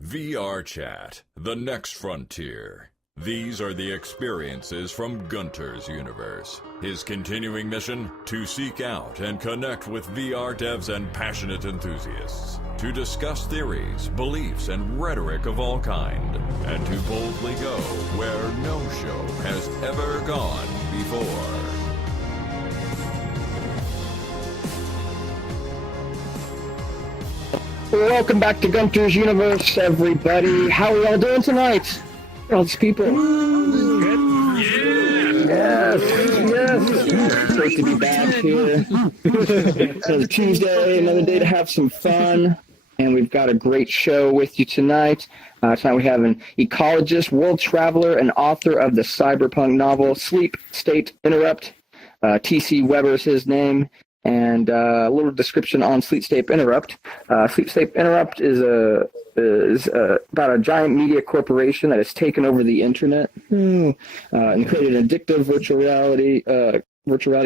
VR Chat, the next frontier. These are the experiences from Gunters' universe. His continuing mission? To seek out and connect with VR devs and passionate enthusiasts. To discuss theories, beliefs, and rhetoric of all kind. And to boldly go where no show has ever gone before. Welcome back to Gunters' Universe, everybody. How are y'all doing tonight? All these people. Yes. It's great to be back here. Another Tuesday, another day to have some fun. And we've got a great show with you tonight. Tonight we have an ecologist, world traveler, and author of the cyberpunk novel Sleep State Interrupt. T.C. Weber is his name. And a little description on Sleep State Interrupt. Sleep State Interrupt is about a giant media corporation that has taken over the internet and created an addictive virtual reality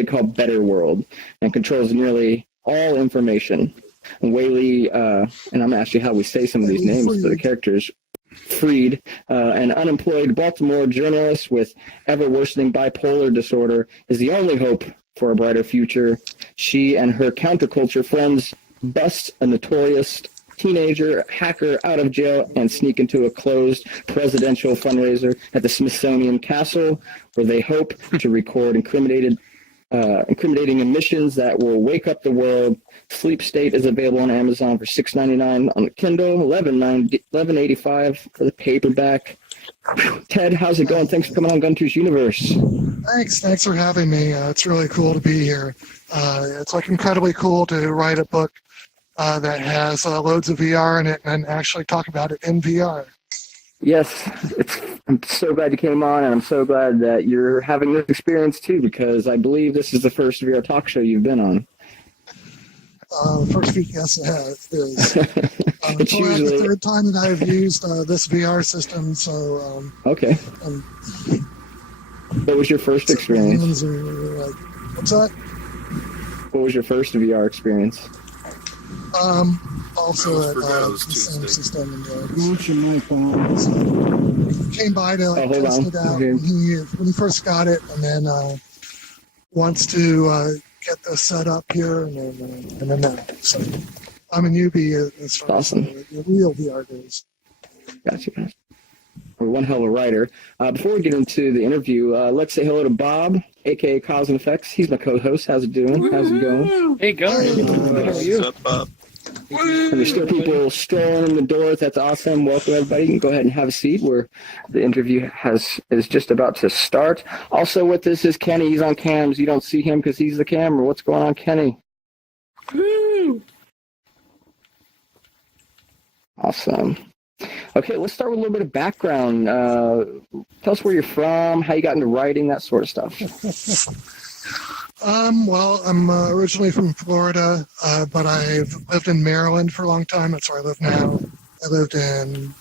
called Better World, and controls nearly all information. And Whaley, and I'm going to ask you how we say some of these names for the characters. Freed, an unemployed Baltimore journalist with ever-worsening bipolar disorder, is the only hope for a brighter future. She and her counterculture friends bust a notorious teenager hacker out of jail and sneak into a closed presidential fundraiser at the Smithsonian Castle, where they hope to record incriminating emissions that will wake up the world. Sleep State is available on Amazon for $6.99 on the Kindle, $11.85 for the paperback. Ted, how's it going? Thanks for coming on Gunters' Universe. Thanks for having me. It's really cool to be here. It's like incredibly cool to write a book that has loads of VR in it and actually talk about it in VR. Yes, I'm so glad you came on, and I'm so glad that you're having this experience too, because I believe this is the first VR talk show you've been on. First week, yes, it is. It's usually the third time that I've used this VR system, so... okay. What was your first experience? What's that? What was your first VR experience? Also at the same system. Came by to test it out when he first got it, and then wants to get this set up here, and then that. So I'm a newbie as far as the real VR goes. Gotcha. We're one hell of a writer. Before we get into the interview, let's say hello to Bob, a.k.a. Cause and Effects. He's my co-host. How's it doing? How's it going? Hey, guys. How are you? What's up, Bob? And there's still people strolling in the doors. That's awesome. Welcome, everybody. You can go ahead and have a seat where the interview is just about to start. Also with us is Kenny. He's on cams. You don't see him because he's the camera. What's going on, Kenny? Woo! Awesome. Okay, let's start with a little bit of background. Tell us where you're from, how you got into writing, that sort of stuff. Well, I'm originally from Florida, but I've lived in Maryland for a long time. That's where I live now. I lived in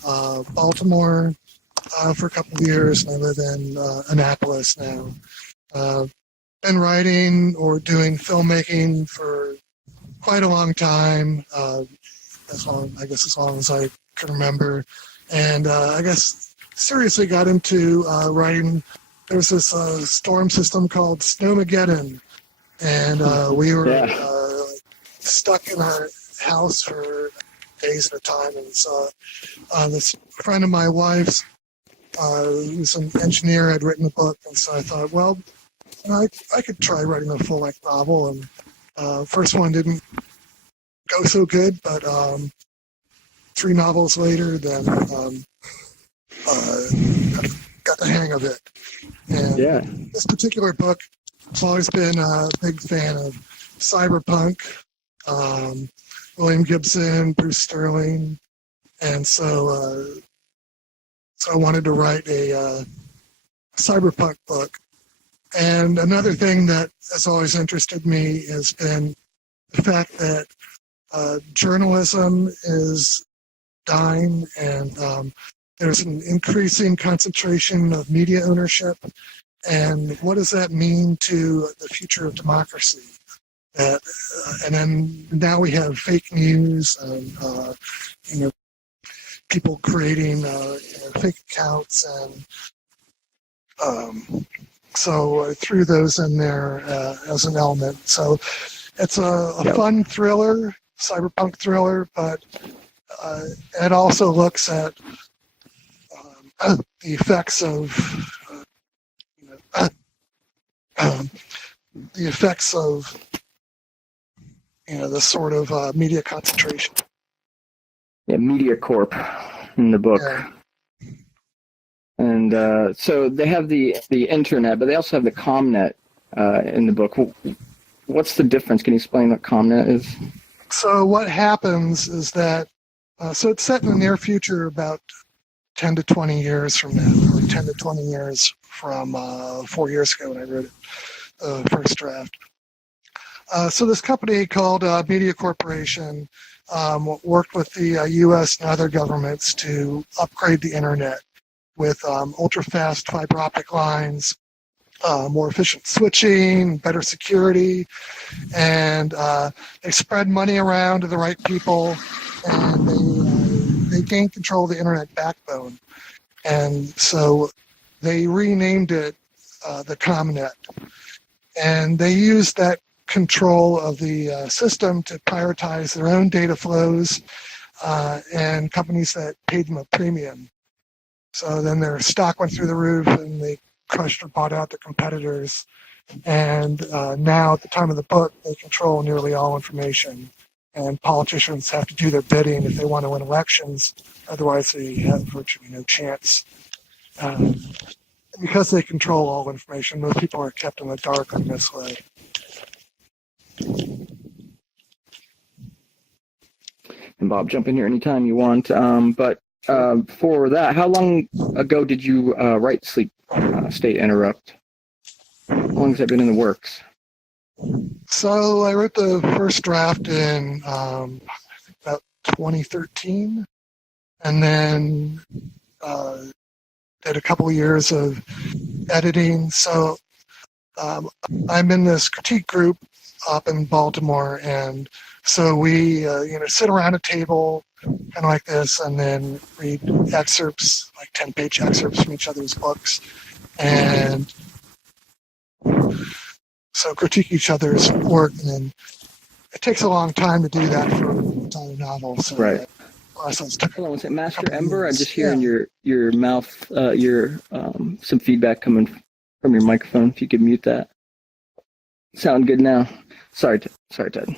Baltimore for a couple of years, and I live in Annapolis now. Been writing or doing filmmaking for quite a long time, as long as I can remember. And I guess seriously got into writing. There's this storm system called Snowmageddon, and we were stuck in our house for days at a time. And so this friend of my wife's, who's an engineer, had written a book, and so I thought, well, I could try writing a full-length novel. And first one didn't go so good, but 3 novels later, then got the hang of it. And this particular book, I've always been a big fan of cyberpunk, William Gibson, Bruce Sterling, and so I wanted to write a cyberpunk book. And another thing that has always interested me has been the fact that journalism is dying, and there's an increasing concentration of media ownership. And what does that mean to the future of democracy? And then now we have fake news and people creating fake accounts, and so I threw those in there as an element. So it's a fun thriller, cyberpunk thriller, but it also looks at the effects of this sort of media concentration. Yeah, Media Corp in the book. Yeah. And so they have the internet, but they also have the ComNet in the book. What's the difference? Can you explain what ComNet is? So what happens is that, so it's set in the near future, about 10 to 20 years from now, or 10 to 20 years from 4 years ago when I wrote it, the first draft. So this company called Media Corporation worked with the U.S. and other governments to upgrade the internet with ultra-fast fiber optic lines, more efficient switching, better security, and they spread money around to the right people, and they gained control of the internet backbone. And so they renamed it the ComNet. And they used that control of the system to prioritize their own data flows and companies that paid them a premium. So then their stock went through the roof, and they crushed or bought out their competitors. And now, at the time of the book, they control nearly all information. And politicians have to do their bidding if they want to win elections. Otherwise, they have virtually no chance. Because they control all information, most people are kept in the dark in this way. And Bob, jump in here anytime you want. But for that, how long ago did you write Sleep State Interrupt? How long has that been in the works? So I wrote the first draft in I think about 2013, and then did a couple of years of editing. So I'm in this critique group up in Baltimore, and so we sit around a table kind of like this, and then read excerpts, like 10-page excerpts from each other's books, and so critique each other's work. And then it takes a long time to do that for a entire novel. So right. Hold on, was it Master Ember? I'm just hearing your mouth, some feedback coming from your microphone. If you could mute that. Sound good now? Sorry, Ted.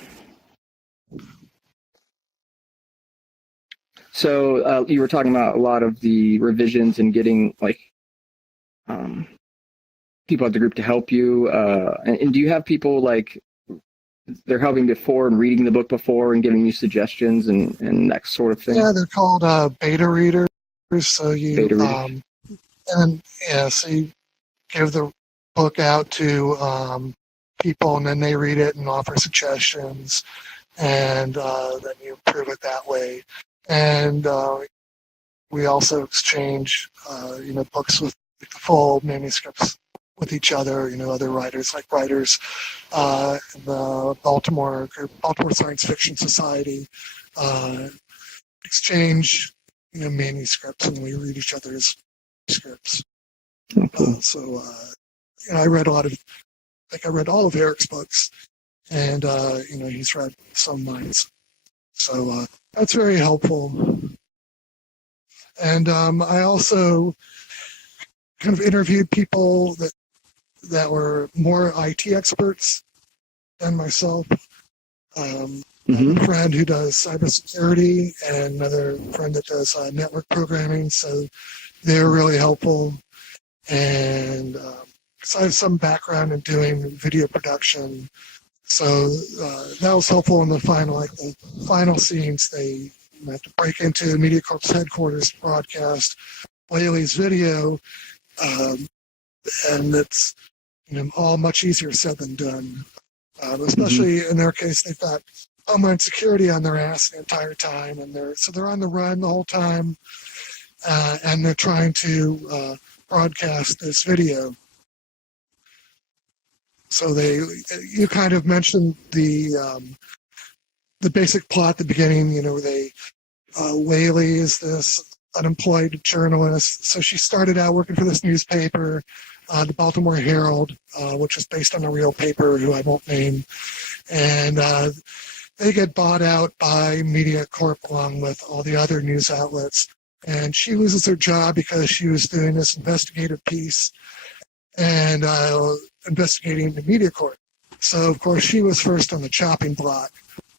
So you were talking about a lot of the revisions and getting people at the group to help you. And do you have people they're helping before and reading the book before and giving you suggestions and that sort of thing? Yeah, they're called beta readers. So you beta readers. So you give the book out to people, and then they read it and offer suggestions, and then you improve it that way. And we also exchange, books with the full manuscripts with each other. Other writers, in the Baltimore Science Fiction Society, exchange, manuscripts, and we read each other's scripts. Okay. I read I read all of Eric's books, and he's read some of mine. So that's very helpful. And I also kind of interviewed people that were more IT experts than myself. A friend who does cybersecurity, and another friend that does network programming. So they're really helpful. And so I have some background in doing video production. So that was helpful in the final scenes. They have to break into MediaCorp's headquarters to broadcast Whaley's video, and it's all much easier said than done. Especially in their case, they've got Homeland Security on their ass the entire time, and they're on the run the whole time, and they're trying to broadcast this video. So you kind of mentioned the basic plot at the beginning. They Whaley is this unemployed journalist. So she started out working for this newspaper, the Baltimore Herald, which is based on a real paper who I won't name. And they get bought out by Media Corp along with all the other news outlets. And she loses her job because she was doing this investigative piece and investigating the Media Corp. So, of course, she was first on the chopping block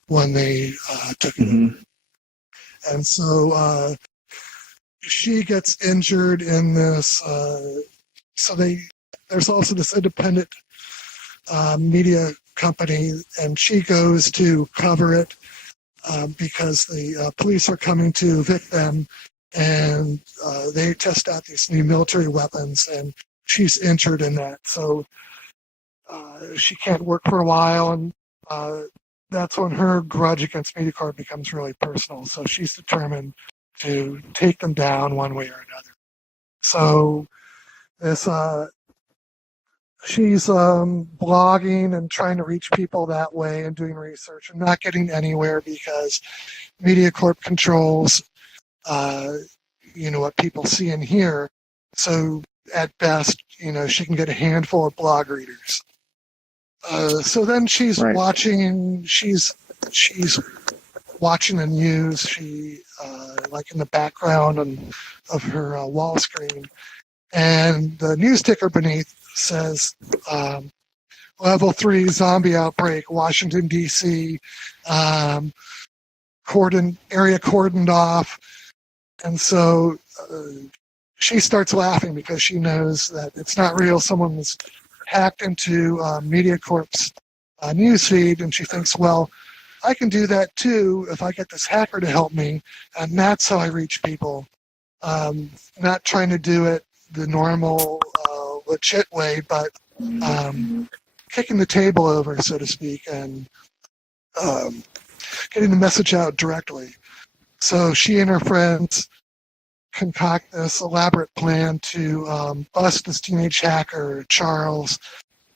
when they took it. Mm-hmm. And so she gets injured in this. There's also this independent media company, and she goes to cover it because the police are coming to evict them, and they test out these new military weapons, and she's injured in that. So she can't work for a while, and that's when her grudge against MediaCorp becomes really personal. So she's determined to take them down one way or another. So this she's blogging and trying to reach people that way and doing research and not getting anywhere because MediaCorp controls what people see and hear. So at best, she can get a handful of blog readers. So then she's Right. she's watching the news. She like in the background of her wall screen, and the news ticker beneath says level 3 zombie outbreak, Washington D.C. Area cordoned off, and so she starts laughing because she knows that it's not real. Someone was hacked into MediaCorp's newsfeed, and she thinks, well, I can do that too if I get this hacker to help me, and that's how I reach people. Not trying to do it the normal, legit way, but kicking the table over, so to speak, and getting the message out directly. So she and her friends concoct this elaborate plan to bust this teenage hacker, Charles,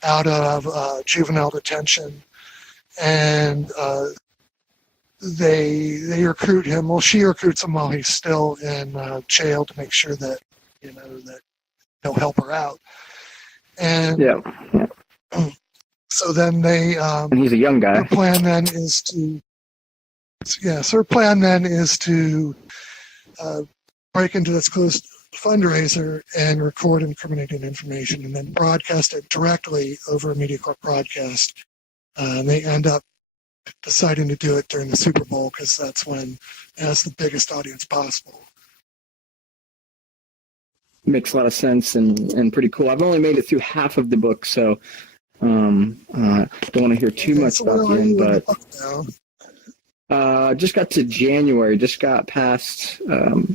out of juvenile detention. And they recruit him. Well, she recruits him while he's still in jail to make sure that, that he'll help her out. And Yeah. so then they... And he's a young guy. Her plan then is to... Yes, her plan then is to break into this closed fundraiser and record incriminating information and then broadcast it directly over a MediaCorp broadcast. And they end up deciding to do it during the Super Bowl because that's when it has the biggest audience possible. Makes a lot of sense and pretty cool. I've only made it through half of the book, so don't want to hear too much about the end, but just got to January, just got past After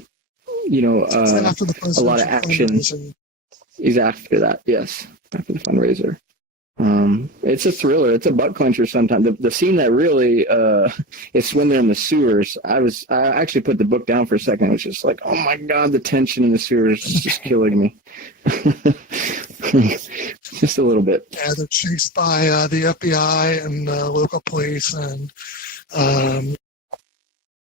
the a lot of action fundraiser. is after that. Yes, after the fundraiser. It's a thriller. It's a butt clencher sometimes. The scene that really it's when they're in the sewers. I actually put the book down for a second. It was just like, oh my god, the tension in the sewers is just killing me. Just a little bit. Yeah, they're chased by the FBI and local police, and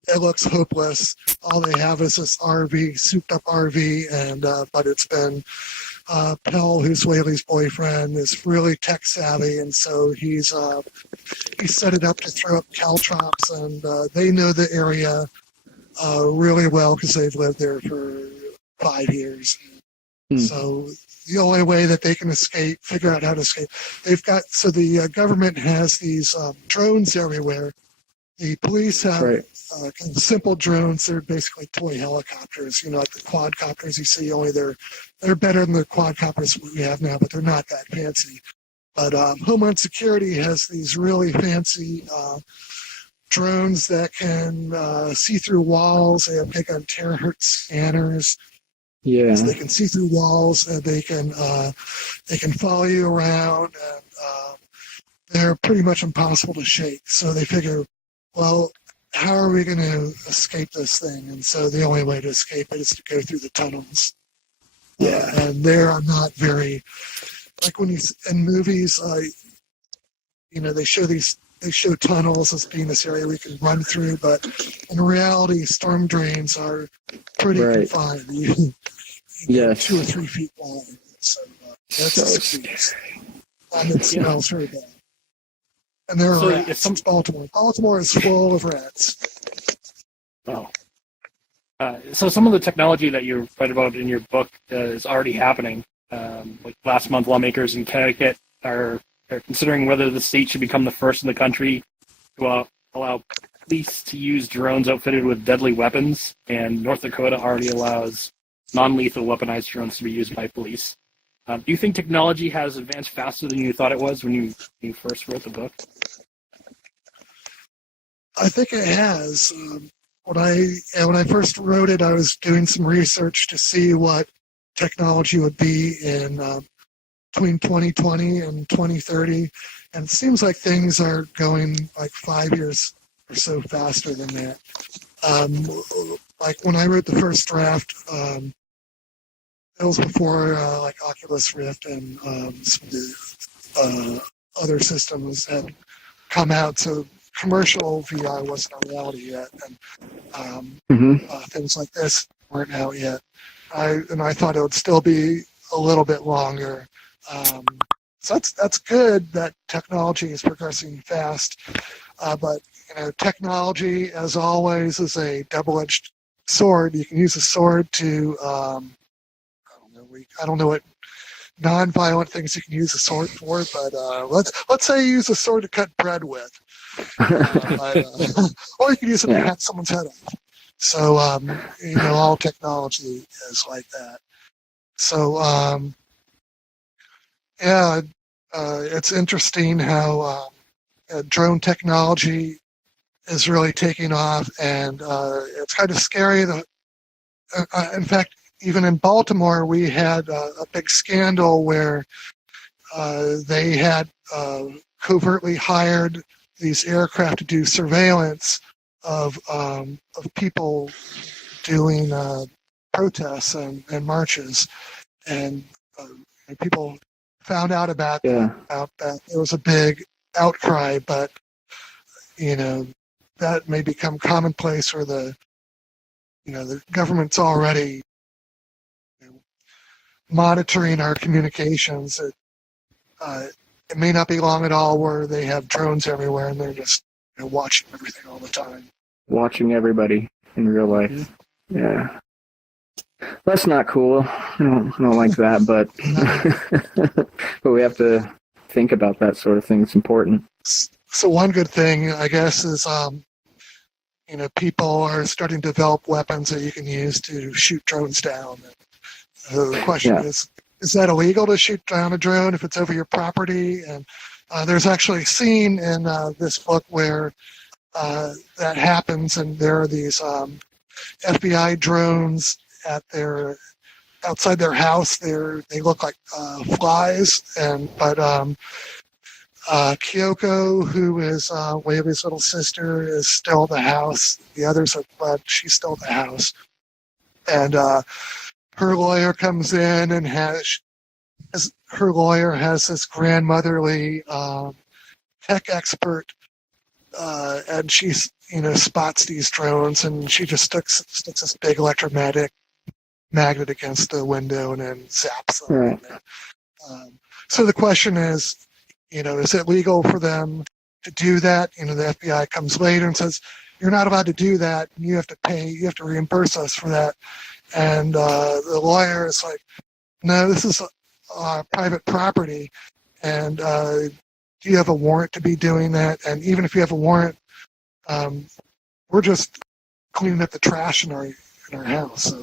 it looks hopeless. All they have is this RV, souped-up RV, and but it's been Pell, who's Whaley's boyfriend, is really tech-savvy, and so he's set it up to throw up caltrops, and they know the area really well because they've lived there for 5 years. So the only way that they can figure out how to escape, the government has these drones everywhere. The police have kind of simple drones. They're basically toy helicopters, like the quadcopters you see, only they're better than the quadcopters we have now, but they're not that fancy. But Homeland Security has these really fancy drones that can see through walls. They have big on terahertz scanners. Yeah. So they can see through walls, and they can follow you around, and they're pretty much impossible to shake. So they figure, well, how are we going to escape this thing? And so the only way to escape it is to go through the tunnels. Yeah. And they are not very, like when in movies, they show these they show tunnels as being this area we can run through, but in reality, storm drains are pretty confined. You Yes. 2 or 3 feet wide. So that's So scary. And it smells very bad. And there are rats. It's Baltimore. Baltimore is full of rats. Oh. So some of the technology that you write about in your book is already happening. Like last month, lawmakers in Connecticut are considering whether the state should become the first in the country to allow police to use drones outfitted with deadly weapons. And North Dakota already allows non-lethal weaponized drones to be used by police. Do you think technology has advanced faster than you thought it was when you first wrote the book? I think it has. When I first wrote it, I was doing some research to see what technology would be in between 2020 and 2030, and it seems like things are going like 5 years or so faster than that. Like when I wrote the first draft, it was before like Oculus Rift and some of the other systems had come out, so commercial VR wasn't a reality yet, and things like this weren't out yet. I thought it would still be a little bit longer. So that's good that technology is progressing fast, but technology, as always, is a double-edged sword. You can use a sword to I don't know what non-violent things you can use a sword for, but let's say you use a sword to cut bread with, or you can use it to cut someone's head off. So all technology is like that. So it's interesting how drone technology is really taking off, and it's kind of scary. In fact, even in Baltimore, we had a big scandal where they had covertly hired these aircraft to do surveillance of people doing protests and marches, and people found out about that. There was a big outcry, but that may become commonplace, where the government's already monitoring our communications. It may not be long at all where they have drones everywhere and they're just watching everything all the time. Watching everybody in real life. Mm-hmm. Yeah. That's not cool. I don't like that, but but we have to think about that sort of thing. It's important. So one good thing, I guess, is people are starting to develop weapons that you can use to shoot drones down. The question is that illegal to shoot down a drone if it's over your property? And there's actually a scene in this book where that happens, and there are these FBI drones outside their house. They look like flies, but Kyoko, who is Whaley's little sister, is still at the house. The others have fled. She's still at the house, and her lawyer comes in and has this grandmotherly tech expert, and she spots these drones, and she just sticks this big electromagnet against the window and then zaps them. Right. So the question is, is it legal for them to do that? The FBI comes later and says, you're not allowed to do that. You have to pay. You have to reimburse us for that. And the lawyer is like, no, this is private property. And do you have a warrant to be doing that? And even if you have a warrant, we're just cleaning up the trash in our house.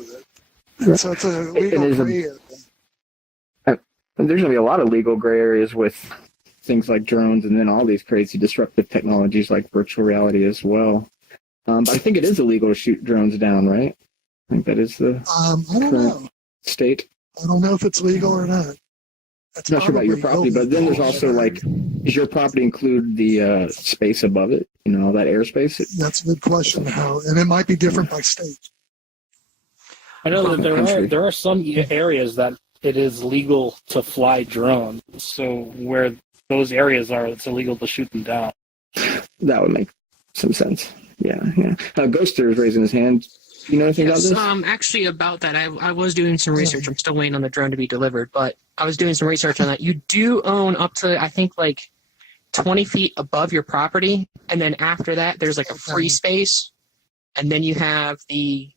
So it's a legal gray area. There's going to be a lot of legal gray areas with things like drones and then all these crazy disruptive technologies like virtual reality as well. But I think it is illegal to shoot drones down, right? I think that is the I don't know. State. I don't know if it's legal or not. I'm not sure about your property, but then there's also does your property include the space above it? All that airspace? That's a good question. And it might be different by state. I know that there are some areas that it is legal to fly drones. So where those areas are, it's illegal to shoot them down. That would make some sense. Yeah. Ghoster is raising his hand. Do you know anything about this? Actually about that, I was doing some research. I'm still waiting on the drone to be delivered, but I was doing some research on that. You do own up to, I think, like 20 feet above your property, and then after that, there's like a free space, and then you have the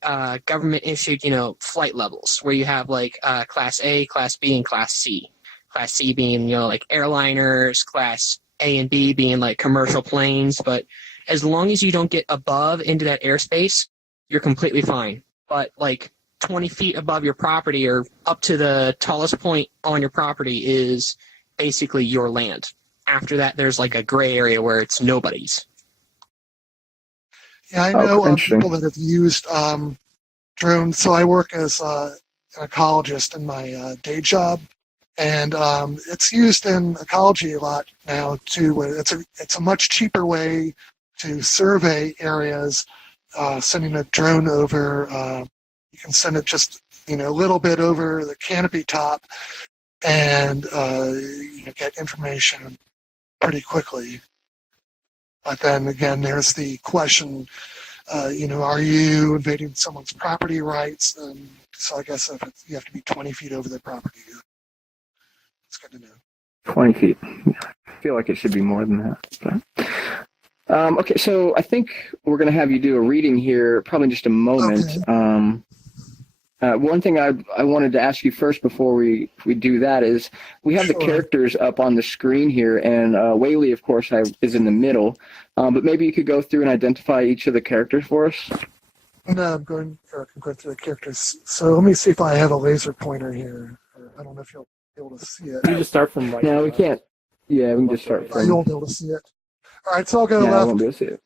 government issued, flight levels where you have like Class A, Class B, and Class C. Class C being, like airliners, Class A and B being like commercial planes, but as long as you don't get above into that airspace, you're completely fine. But like 20 feet above your property or up to the tallest point on your property is basically your land. After that, there's like a gray area where it's nobody's. Yeah, I know people that have used drones. So I work as an ecologist in my day job, and it's used in ecology a lot now too. It's a much cheaper way to survey areas. Sending a drone over, you can send it just a little bit over the canopy top, and get information pretty quickly. But then again, there's the question, are you invading someone's property rights? So I guess you have to be 20 feet over their property. It's good to know. 20 feet. I feel like it should be more than that. But, okay, so I think we're going to have you do a reading here, probably in just a moment. Okay. One thing I wanted to ask you first before we do that is we have the characters up on the screen here, and Whaley, of course, is in the middle. But maybe you could go through and identify each of the characters for us. No, I'm going through the characters. So let me see if I have a laser pointer here. I don't know if you'll be able to see it. You just start from right. No, we can't. Yeah, we can just start from. You won't be able to see it. All right, so I'll go left. I won't be able to see it.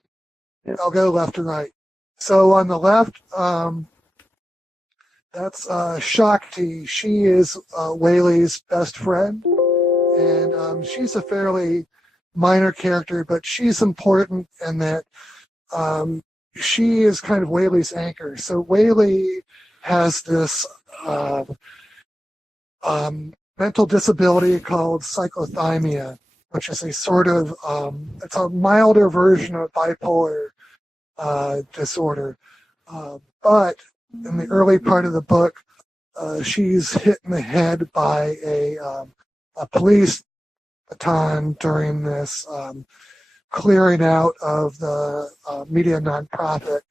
Yeah. I'll go left to right. So on the left, that's Shakti. She is Whaley's best friend, and she's a fairly minor character, but she's important in that she is kind of Whaley's anchor. So Whaley has this mental disability called cyclothymia, which is a sort of, it's a milder version of bipolar disorder. But in the early part of the book, she's hit in the head by a police baton during this clearing out of the media nonprofit.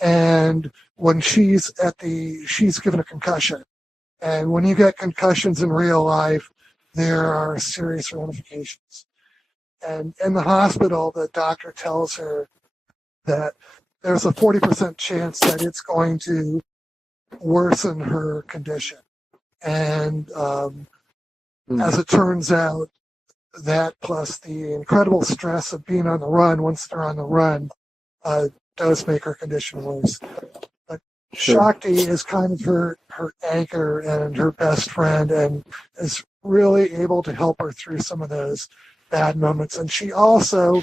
And when she's given a concussion. And when you get concussions in real life, there are serious ramifications. And in the hospital, the doctor tells her that there's a 40% chance that it's going to worsen her condition. And as it turns out, that plus the incredible stress of being on the run, once they're on the run, does make her condition worse. But Shakti is kind of her anchor and her best friend, and is really able to help her through some of those bad moments. And she also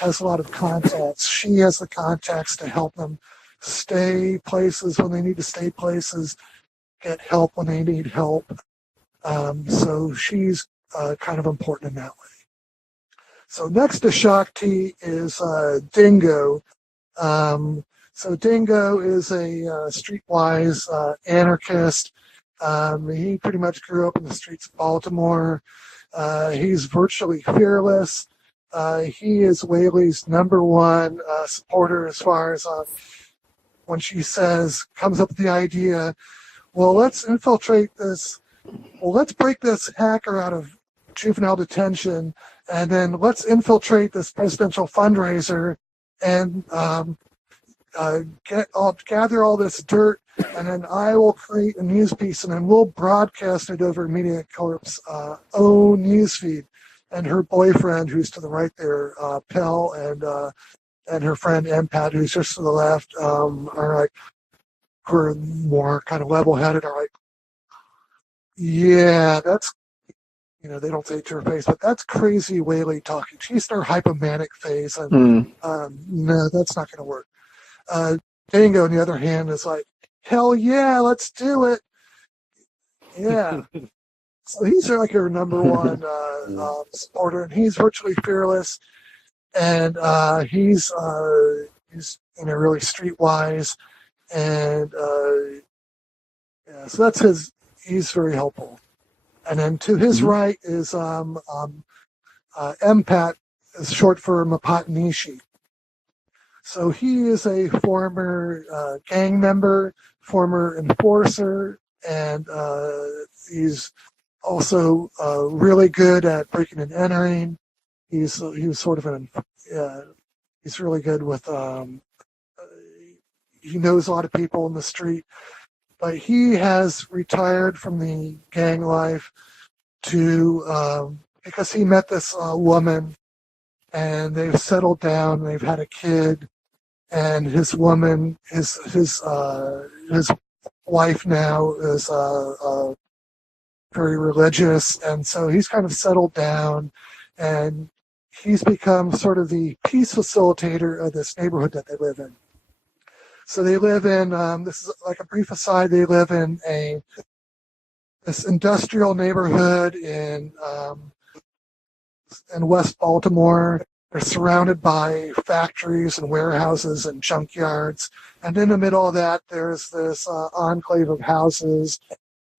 has a lot of contacts. She has the contacts to help them stay places when they need to stay places, get help when they need help. So she's kind of important in that way. So next to Shakti is Dingo. So Dingo is a streetwise anarchist. He pretty much grew up in the streets of Baltimore. He's virtually fearless. He is Whaley's number one supporter as far as when she comes up with the idea, well, let's infiltrate this. Well, let's break this hacker out of juvenile detention, and then let's infiltrate this presidential fundraiser and gather all this dirt, and then I will create a news piece, and then we'll broadcast it over MediaCorp's own newsfeed. And her boyfriend, who's to the right there, Pell, and her friend Empat, who's just to the left, are like, who are more kind of level-headed, are like, yeah, that's, they don't say it to her face, but that's crazy Whaley talking. She's in her hypomanic phase, and no, that's not going to work. Dingo, on the other hand, is like, hell yeah, let's do it. Yeah. So he's like her number one supporter, and he's virtually fearless. and he's really streetwise, and yeah, so that's his. He's very helpful. And then to his right is MPAT, is short for Mapatanishi. So he is a former gang member, former enforcer, and he's also really good at breaking and entering. He was sort of he's really good with. He knows a lot of people in the street, but he has retired from the gang life to because he met this woman, and they've settled down. They've had a kid, and his woman, his wife now is very religious, and so he's kind of settled down, and he's become sort of the peace facilitator of this neighborhood that they live in. So they live in, this is like a brief aside, they live in this industrial neighborhood in West Baltimore. They're surrounded by factories and warehouses and junkyards. And in the middle of that, there's this enclave of houses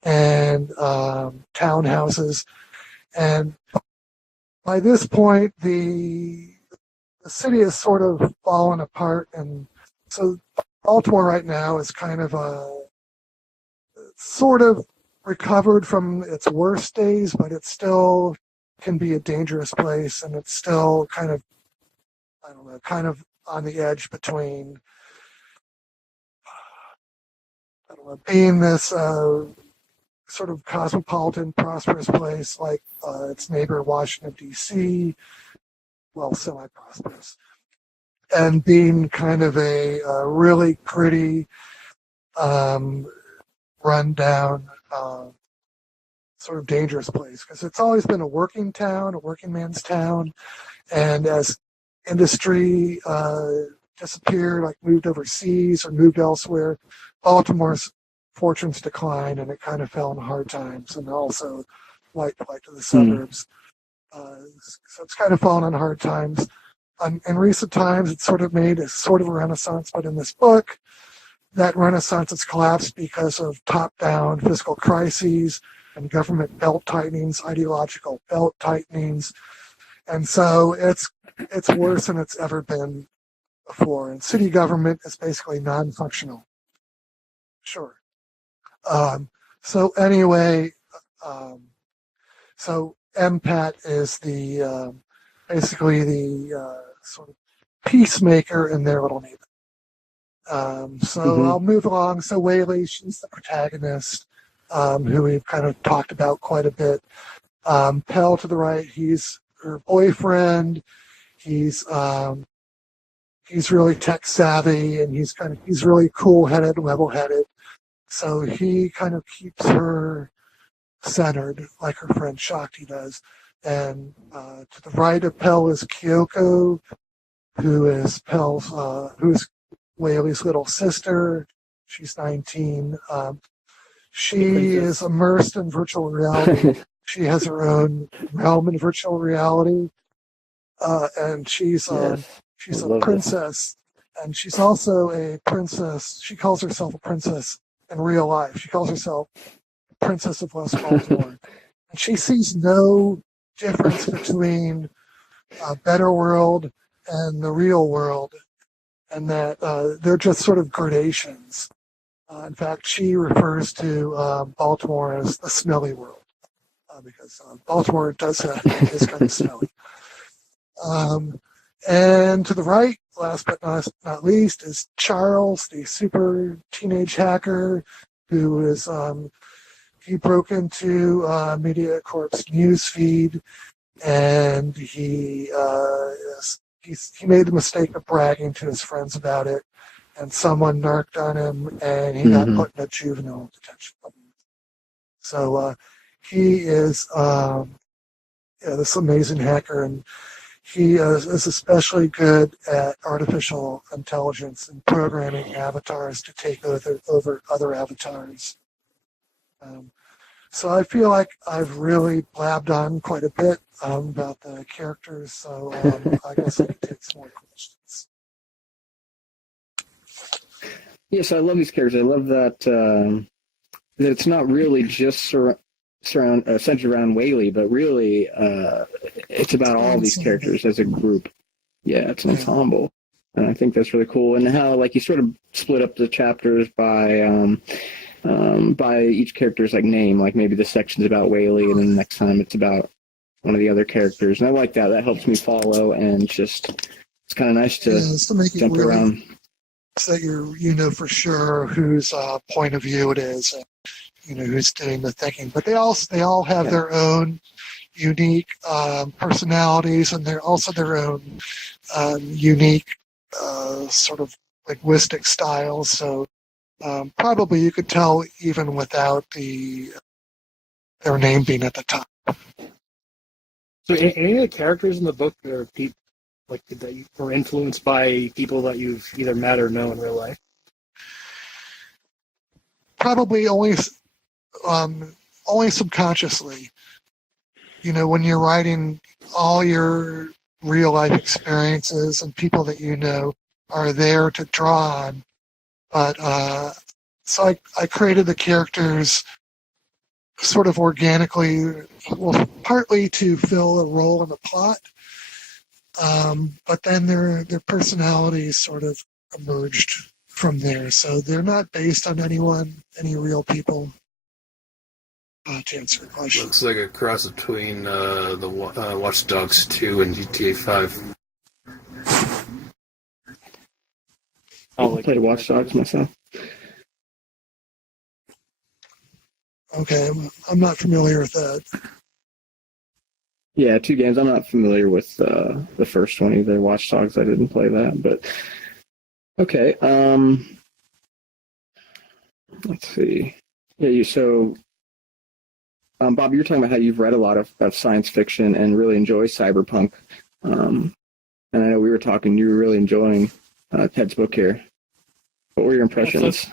and townhouses. And by this point, the city has sort of fallen apart. And so Baltimore right now is kind of sort of recovered from its worst days, but it still can be a dangerous place, and it's still kind of, I don't know, kind of on the edge between, I don't know, being this sort of cosmopolitan, prosperous place like its neighbor Washington, D.C., well, semi-prosperous, and being kind of a really gritty, run-down, sort of dangerous place, because it's always been a working town, a working man's town, and as industry disappeared, like moved overseas or moved elsewhere, Baltimore's fortunes declined, and it kind of fell in hard times, and also flight to the suburbs. So it's kind of fallen on hard times. In recent times, it's sort of made a sort of a renaissance, but in this book, that renaissance has collapsed because of top-down fiscal crises and government belt tightenings, ideological belt tightenings. And so it's worse than it's ever been before. And city government is basically non-functional. Sure. So anyway, so MPAT is the basically the sort of peacemaker in their little neighborhood. I'll move along. So Whaley, she's the protagonist, who we've kind of talked about quite a bit. Pell to the right, he's her boyfriend. He's really tech savvy, and he's really cool-headed, level-headed. So he kind of keeps her centered, like her friend Shakti does. And to the right of Pell is Kyoko, who is Whaley's little sister. She's 19. She is immersed in virtual reality. She has her own realm in virtual reality, and she's a princess, and she's also a princess. She calls herself a princess in real life. She calls herself Princess of West Baltimore, and she sees no difference between a better world and the real world, and that they're just sort of gradations. In fact, she refers to Baltimore as the smelly world, because Baltimore is kind of smelly. And to the right, last but not least, is Charles, the super teenage hacker who is he broke into MediaCorp's newsfeed, and he made the mistake of bragging to his friends about it, and someone narked on him, and he got put in a juvenile detention. So he is this amazing hacker, and he is especially good at artificial intelligence and programming avatars to take over other avatars. So I feel like I've really blabbed on quite a bit. about the characters. So I guess I can take some more questions. Yes, I love these characters. I love that that it's not really just centered around Whaley, but really it's about all these characters as a group. Yeah, it's an ensemble, and I think that's really cool. And how like you sort of split up the chapters by each character's like name. Like maybe the section's about Whaley, and then the next time it's about one of the other characters. And I like that. That helps me follow, and just it's kind of nice to make it jump really, around. So that you know for sure whose point of view it is, and who's doing the thinking. But they all have their own unique personalities, and they're also their own unique sort of linguistic styles. So probably you could tell even without their name being at the top. So any of the characters in the book are people that you were influenced by people that you've either met or know in real life? Probably only subconsciously. When you're writing, all your real life experiences and people that you know are there to draw on. But so I created the characters sort of organically, well, partly to fill a role in the plot. But then their personalities sort of emerged from there. So they're not based on any real people. To answer your question. Looks like a cross between the Watch Dogs 2 and GTA 5. I played Watch Dogs myself. Okay, I'm not familiar with that. Yeah, 2 games. I'm not familiar with the first one either. Watch Dogs, I didn't play that, but okay. Let's see. Yeah, Bob, you're talking about how you've read a lot of science fiction and really enjoy cyberpunk. And I know we were talking, you were really enjoying Ted's book here. What were your impressions?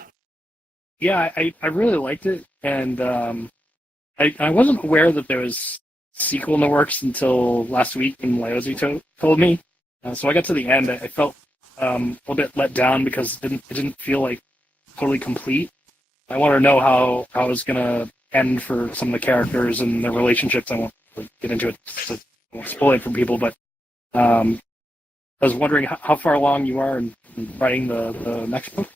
Yeah, I really liked it, and I wasn't aware that there was a sequel in the works until last week when Lyosi told me. So I got to the end, I felt a little bit let down because it didn't feel like totally complete. I wanted to know how it was going to end for some of the characters and their relationships. I won't really get into it, so I won't spoil it for people, but I was wondering how far along you are in writing the next book.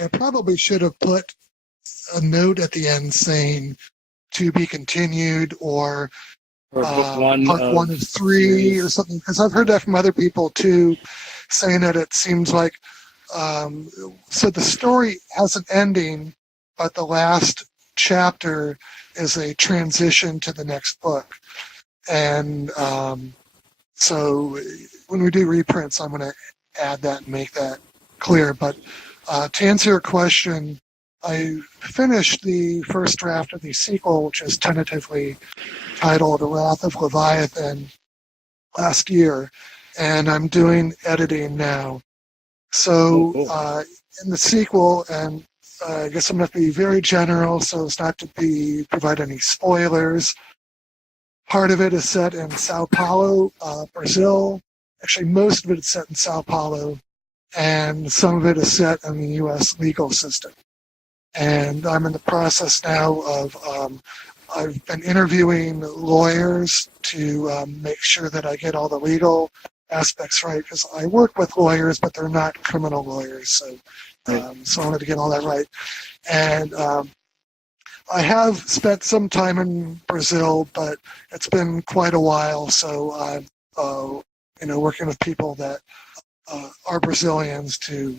I probably should have put a note at the end saying to be continued or book one part 1 of 3 or something, because I've heard that from other people too, saying that it seems like so the story has an ending, but the last chapter is a transition to the next book. And so when we do reprints, I'm going to add that and make that clear. But to answer your question, I finished the first draft of the sequel, which is tentatively titled The Wrath of Leviathan, last year, and I'm doing editing now. So in the sequel, and I guess I'm going to have to be very general so as not to provide any spoilers. Part of it is set in Sao Paulo, Brazil. Actually, most of it is set in Sao Paulo, and some of it is set in the U.S. legal system. And I'm in the process now of I've been interviewing lawyers to make sure that I get all the legal aspects right, because I work with lawyers, but they're not criminal lawyers. So I wanted to get all that right. And I have spent some time in Brazil, but it's been quite a while. So I'm, working with people that are Brazilians to,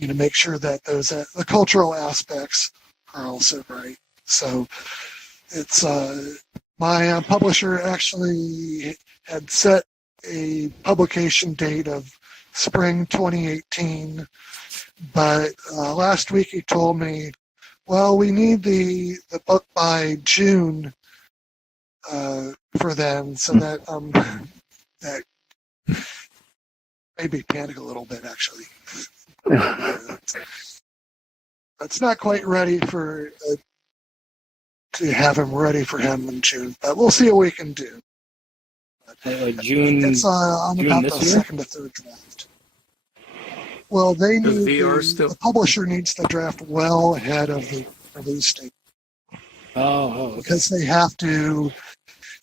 make sure that the cultural aspects are also right. So it's my publisher actually had set a publication date of spring 2018. But last week he told me, well, we need the book by June for then, so that that made me panic a little bit, actually. It's not quite ready to have him ready for him in June, but we'll see what we can do. Like June. It's on June about this the year? second to third draft. Well, they The need VR still. the publisher needs to draft well ahead of the release date Okay. because they have to.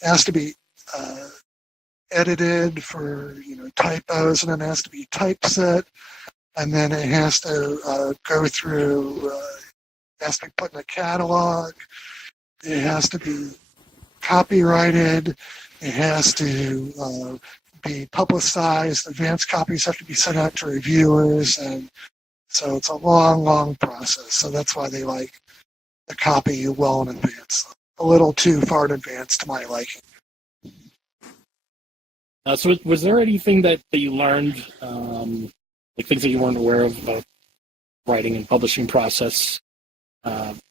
It has to be edited for typos, and then it has to be typeset, and then it has to go through. It has to be put in a catalog. It has to be copyrighted. It has to be publicized. Advanced copies have to be sent out to reviewers, and so it's a long, long process. So that's why they like the copy well in advance. A little too far in advance to my liking. So was there anything that you learned, like things that you weren't aware of about writing and publishing process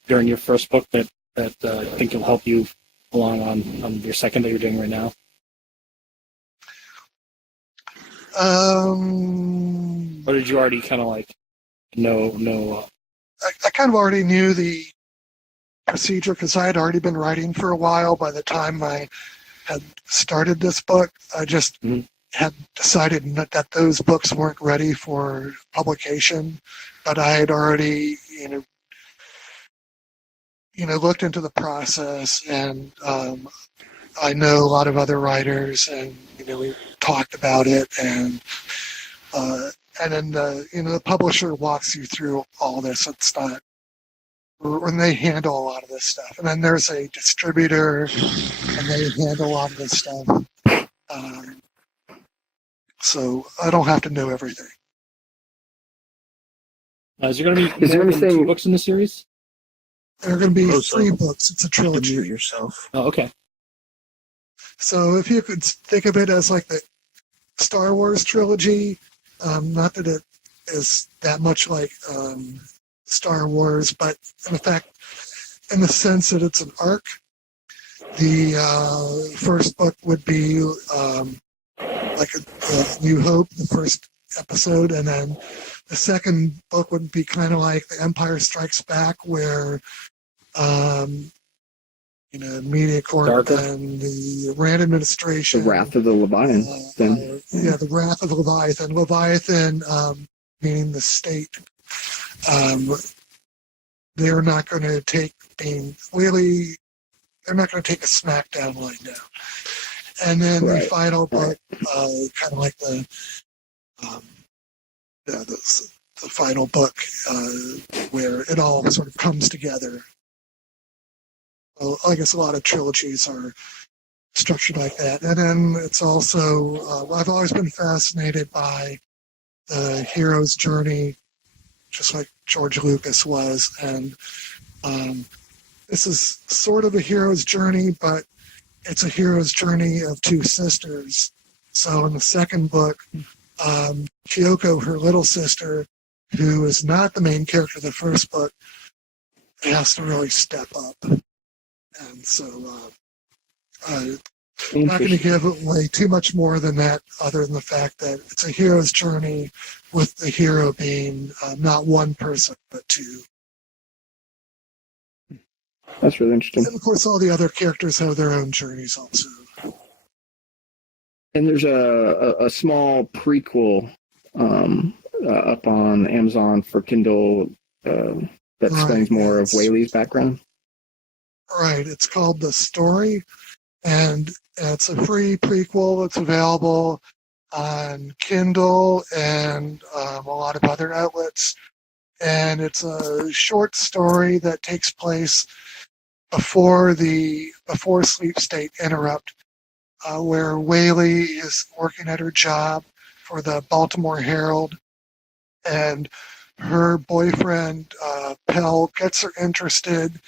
during your first book that I think will help you along on your second that you're doing right now? Or did you already kind of like know? I kind of already knew the procedure because I had already been writing for a while by the time I had started this book. I just had decided that those books weren't ready for publication, but I had already, looked into the process, and I know a lot of other writers, and we talked about it, and then the publisher walks you through all this. It's not when they handle a lot of this stuff, and then there's a distributor, and they handle a lot of this stuff. So I don't have to know everything. Is there going to be more than 2 books in the series? There are going to be 3 books. It's a trilogy. Yourself. Oh, okay. So if you could think of it as like the Star Wars trilogy, not that it is that much like Star Wars, but in fact, in the sense that it's an arc. The first book would be like a New Hope, the first episode, and then the second book would be kind of like The Empire Strikes Back, where MediaCorp Darker. and the Rand administration, The Wrath of the Leviathan. the Wrath of the Leviathan. Leviathan, meaning the state. They're not going to take they're not going to take a smackdown line now. And then the final book, kind of like the final book where it all sort of comes together. Well, I guess a lot of trilogies are structured like that. And then it's also, I've always been fascinated by the hero's journey, just like George Lucas was. And this is sort of a hero's journey, but it's a hero's journey of 2 sisters. So in the second book, Kyoko, her little sister, who is not the main character of the first book, has to really step up. And so I'm not going to give away too much more than that, other than the fact that it's a hero's journey with the hero being not one person, but 2. That's really interesting. And of course, all the other characters have their own journeys also. And there's a small prequel up on Amazon for Kindle that explains more of Whaley's background. Right. It's called The Story, and it's a free prequel. It's available on Kindle and a lot of other outlets. And it's a short story that takes place before sleep state interrupt, where Whaley is working at her job for the Baltimore Herald, and her boyfriend Pell gets her interested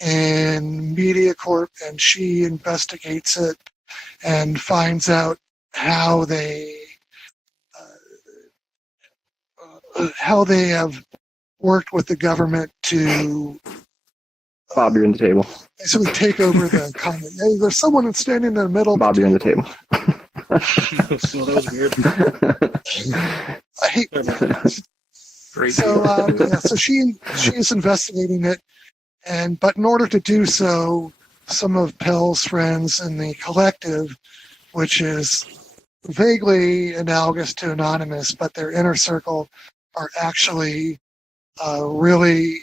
in MediaCorp, and she investigates it and finds out how they have worked with the government to Bob, you're in the table. basically take over the economy. Hey, there's someone standing in the middle. Bob, you're in the table. Well, that was weird. I hate that. So she is investigating it, but in order to do so, some of Pell's friends in the collective which is vaguely analogous to Anonymous, but their inner circle are actually really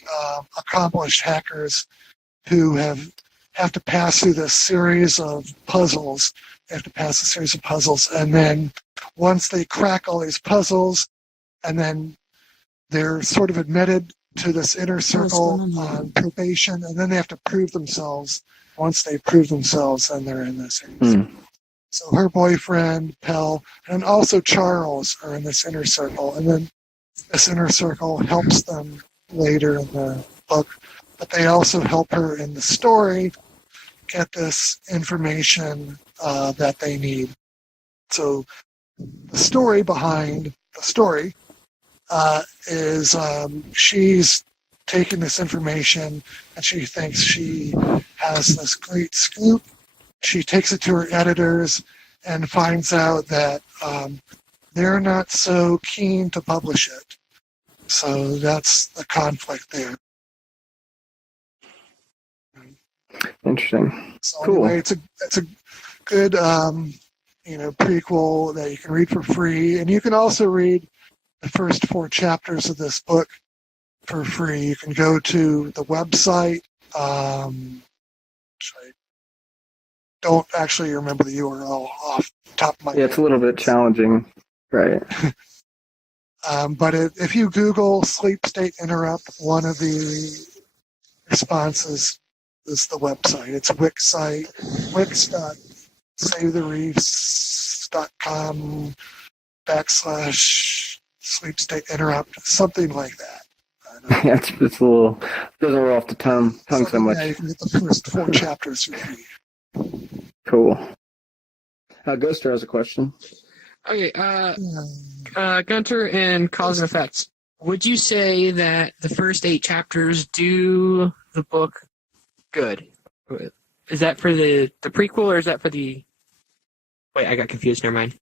accomplished hackers who have to pass through this series of puzzles. They have to pass a series of puzzles, and then once they crack all these puzzles, and then they're sort of admitted to this inner circle on probation, and then they have to prove themselves. Once they prove themselves, then they're in this inner circle. So her boyfriend, Pell, and also Charles are in this inner circle, and then this inner circle helps them later in the book, but they also help her in the story get this information that they need. So the story behind the story is she's taking this information and she thinks she has this great scoop. She takes it to her editors and finds out that they're not so keen to publish it. So that's the conflict there. Interesting. So Cool. anyway, it's a good prequel that you can read for free, and you can also read the first 4 chapters of this book for free. You can go to the website. Which I don't actually remember the URL off the top of my head. Yeah, it's a little bit challenging, right? But if you Google sleep state interrupt, one of the responses is the website. It's Wix site, wix.savethereefs.com /sleep state interrupt, something like that. Yeah, it's a little, doesn't roll off the tongue so much. Yeah, you can get the first 4 chapters for free. Cool. Ghoster has a question. Okay, Gunter and Cause and Effects. Would you say that the first 8 chapters do the book good? Is that for the prequel, or is that for the... Wait, I got confused. Never mind.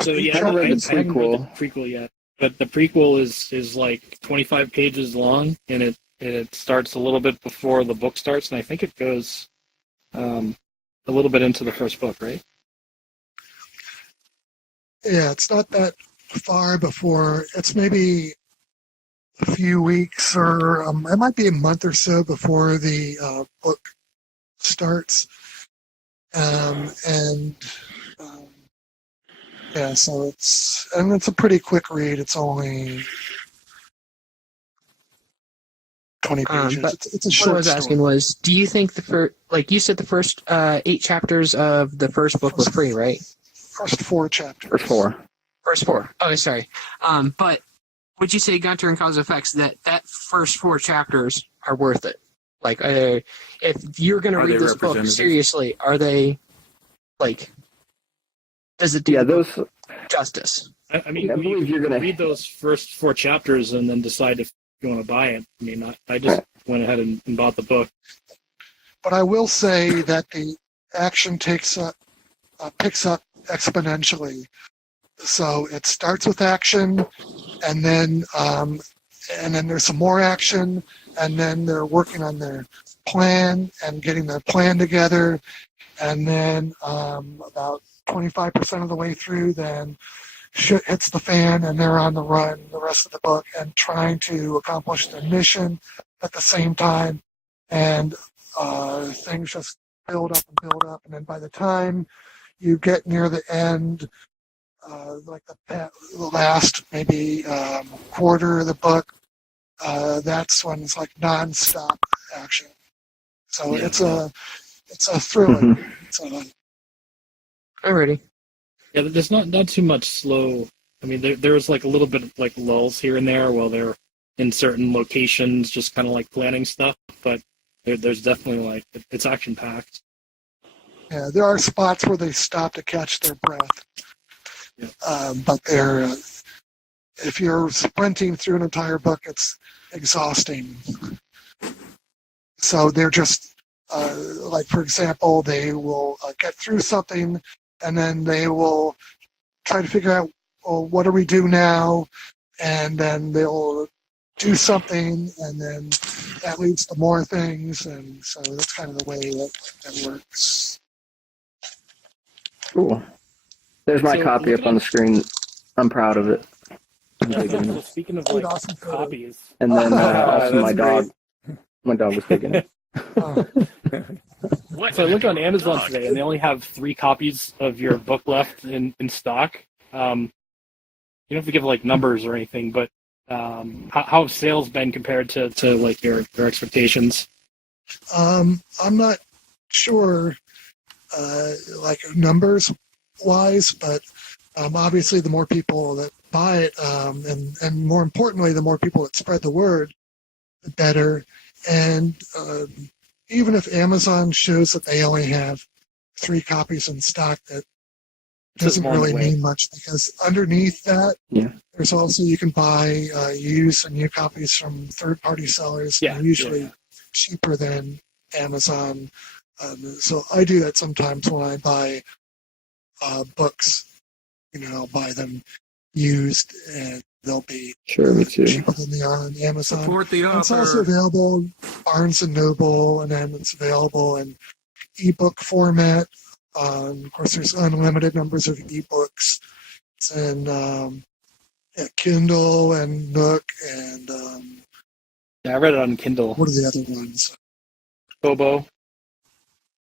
So yeah, I haven't read the I haven't read the prequel yet, but the prequel is like 25 pages long, and it starts a little bit before the book starts, and I think it goes a little bit into the first book, right? Yeah, it's not that far before. It's maybe a few weeks, or it might be a month or so before the book starts. Yeah, so it's a pretty quick read. It's only 20 pages. But It's a short what I was story. asking was, do you think you said the first 8 chapters of the first book were free, right? First 4 chapters. Or 4. First 4. Oh, sorry. But would you say, Gunter and Cause Effects, that first 4 chapters are worth it? Like, if you're going to read this book seriously, are they, like, does it do those justice? I mean, I believe you're going to read those first 4 chapters and then decide if you want to buy it. I mean, I just went ahead and bought the book. But I will say that the action picks up exponentially. So it starts with action, and then there's some more action, and then they're working on their plan and getting their plan together, and then about 25% of the way through, then shit hits the fan, and they're on the run the rest of the book and trying to accomplish their mission at the same time, and things just build up, and then by the time you get near the end, like the last maybe quarter of the book, that's when it's like non-stop action. So it's a thriller. Alrighty. Yeah, there's not too much slow. I mean, there's like a little bit of like lulls here and there while they're in certain locations, just kind of like planning stuff. But there's definitely like it's action packed. Yeah, there are spots where they stop to catch their breath. Yeah. But if you're sprinting through an entire book, it's exhausting. So they're just, like, for example, they will get through something, and then they will try to figure out, well, what do we do now? And then they'll do something, and then that leads to more things, and so that's kind of the way that works. Cool. There's my So, copy up on the screen. I'm proud of it. So speaking of like Awesome photo. copies, And then also that's my dog. My dog was taking it. What? so I looked on Amazon Dog. today, and they only have 3 copies of your book left in stock. You don't have to give like numbers or anything, but how have sales been compared to like your expectations? I'm not sure, like numbers wise, but obviously the more people that buy it, and more importantly, the more people that spread the word, the better. And even if Amazon shows that they only have 3 copies in stock, that doesn't really mean much, because underneath that, there's also, you can buy used and new copies from third-party sellers. Yeah, They're usually cheaper than Amazon. So I do that sometimes when I buy books. I'll buy them used, and they'll be Me too. cheaper than they are on Amazon. Support the And it's also author. available in Barnes and Noble, and then it's available in ebook format. Of course, there's unlimited numbers of ebooks. It's in Kindle and Nook, and Yeah, I read it on Kindle. what are the other ones? Kobo,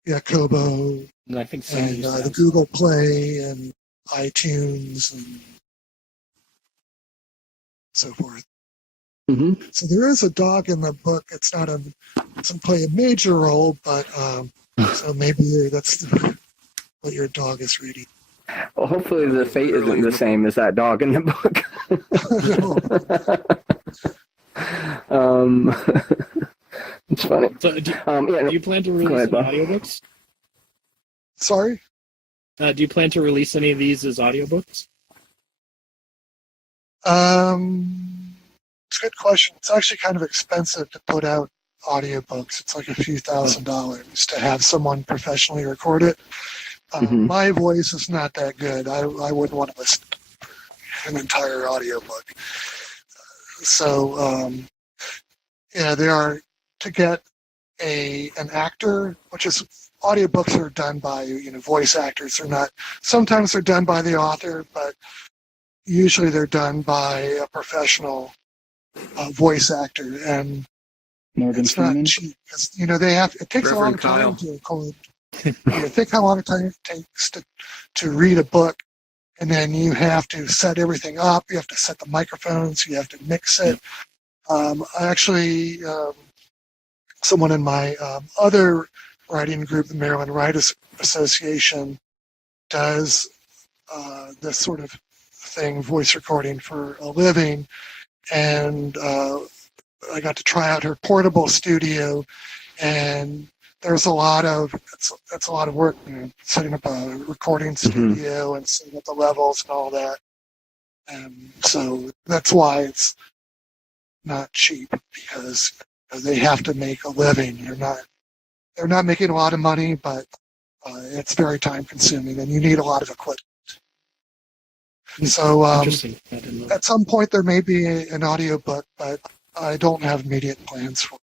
Yeah, Kobo, and I think and Sony. the Google Play, and iTunes, and so forth. Mm-hmm. So there is a dog in the book. It's not doesn't play a major role, but so maybe that's what your dog is reading. Well, hopefully the fate isn't the same as that dog in the book. It's funny. So do you plan to Go release ahead, any Bob. audiobooks? Sorry? Do you plan to release any of these as audiobooks? It's a good question. It's actually kind of expensive to put out audiobooks. It's like a few $1,000s to have someone professionally record it. My voice is not that good. I wouldn't want to listen to an entire audiobook. So, they are to get an actor, which is audiobooks are done by voice actors. They're not. Sometimes they're done by the author, but usually they're done by a professional voice actor, and Morgan it's Freeman. not cheap because they have. It takes a long Reverend Kyle. time to record. Think how long it takes to read a book, and then you have to set everything up. You have to set the microphones. You have to mix it. Someone in my other writing group, the Maryland Writers Association, does this sort of thing, voice recording for a living, and I got to try out her portable studio, and there's a lot of it's a lot of work, setting up a recording studio and setting up the levels and all that, and so that's why it's not cheap, because they have to make a living. They're not making a lot of money, but it's very time consuming, and you need a lot of equipment. So Interesting. I didn't know. at some point there may be an audiobook, but I don't have immediate plans for it.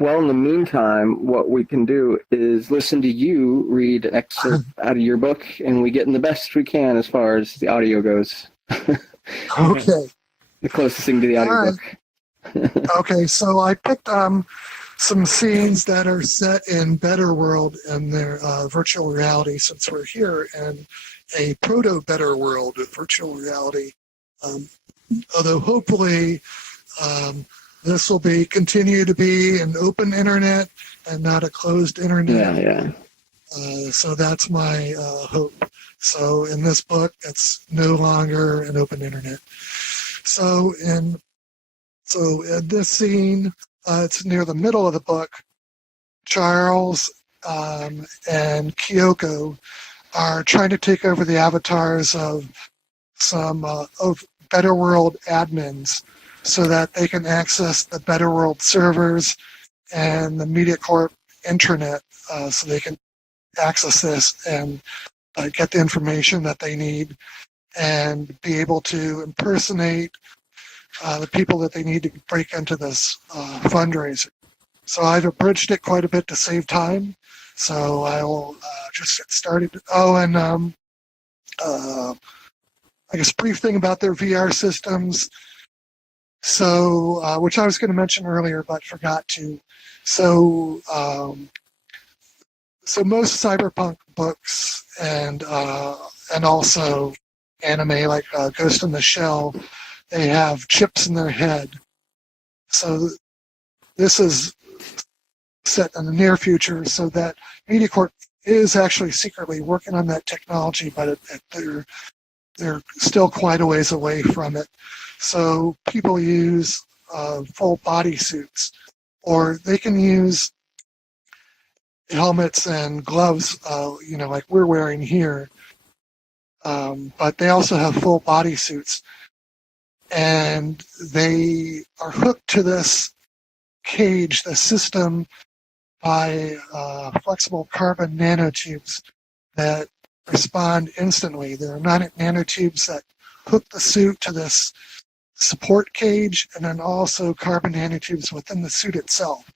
Well, in the meantime, what we can do is listen to you read an excerpt out of your book, and we get in the best we can as far as the audio goes. Okay. The closest thing to the audiobook. Okay, so I picked some scenes that are set in Better World and their virtual reality, since we're here in a proto-Better World virtual reality. Although hopefully this will continue to be an open internet and not a closed internet. Yeah. So that's my hope. So in this book, it's no longer an open internet. So in this scene, it's near the middle of the book. Charles and Kyoko are trying to take over the avatars of some of Better World admins, so that they can access the Better World servers and the MediaCorp intranet, so they can access this and get the information that they need and be able to impersonate the people that they need to break into this fundraiser. So I've abridged it quite a bit to save time, So I will just get started. Oh, and I guess brief thing about their VR systems. So, which I was going to mention earlier, but forgot to. So, so most cyberpunk books and also anime like Ghost in the Shell, they have chips in their head. So this is set in the near future, so that MediaCorp is actually secretly working on that technology, but they're still quite a ways away from it. So people use full body suits, or they can use helmets and gloves, like we're wearing here. But they also have full body suits, and they are hooked to this cage, the system, by flexible carbon nanotubes that respond instantly. There are nanotubes that hook the suit to this support cage, and then also carbon nanotubes within the suit itself.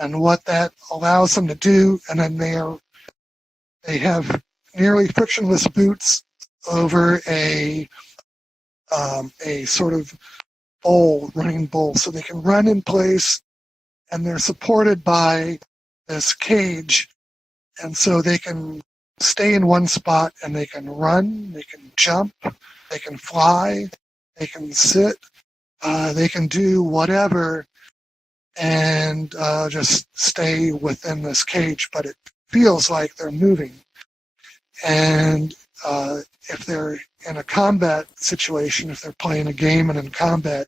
And what that allows them to do, and then they have nearly frictionless boots over a sort of running bowl, so they can run in place, and they're supported by this cage, and so they can stay in one spot, and they can run, they can jump, they can fly, they can sit, they can do whatever, and just stay within this cage, but it feels like they're moving. And if they're in a combat situation, if they're playing a game and in combat,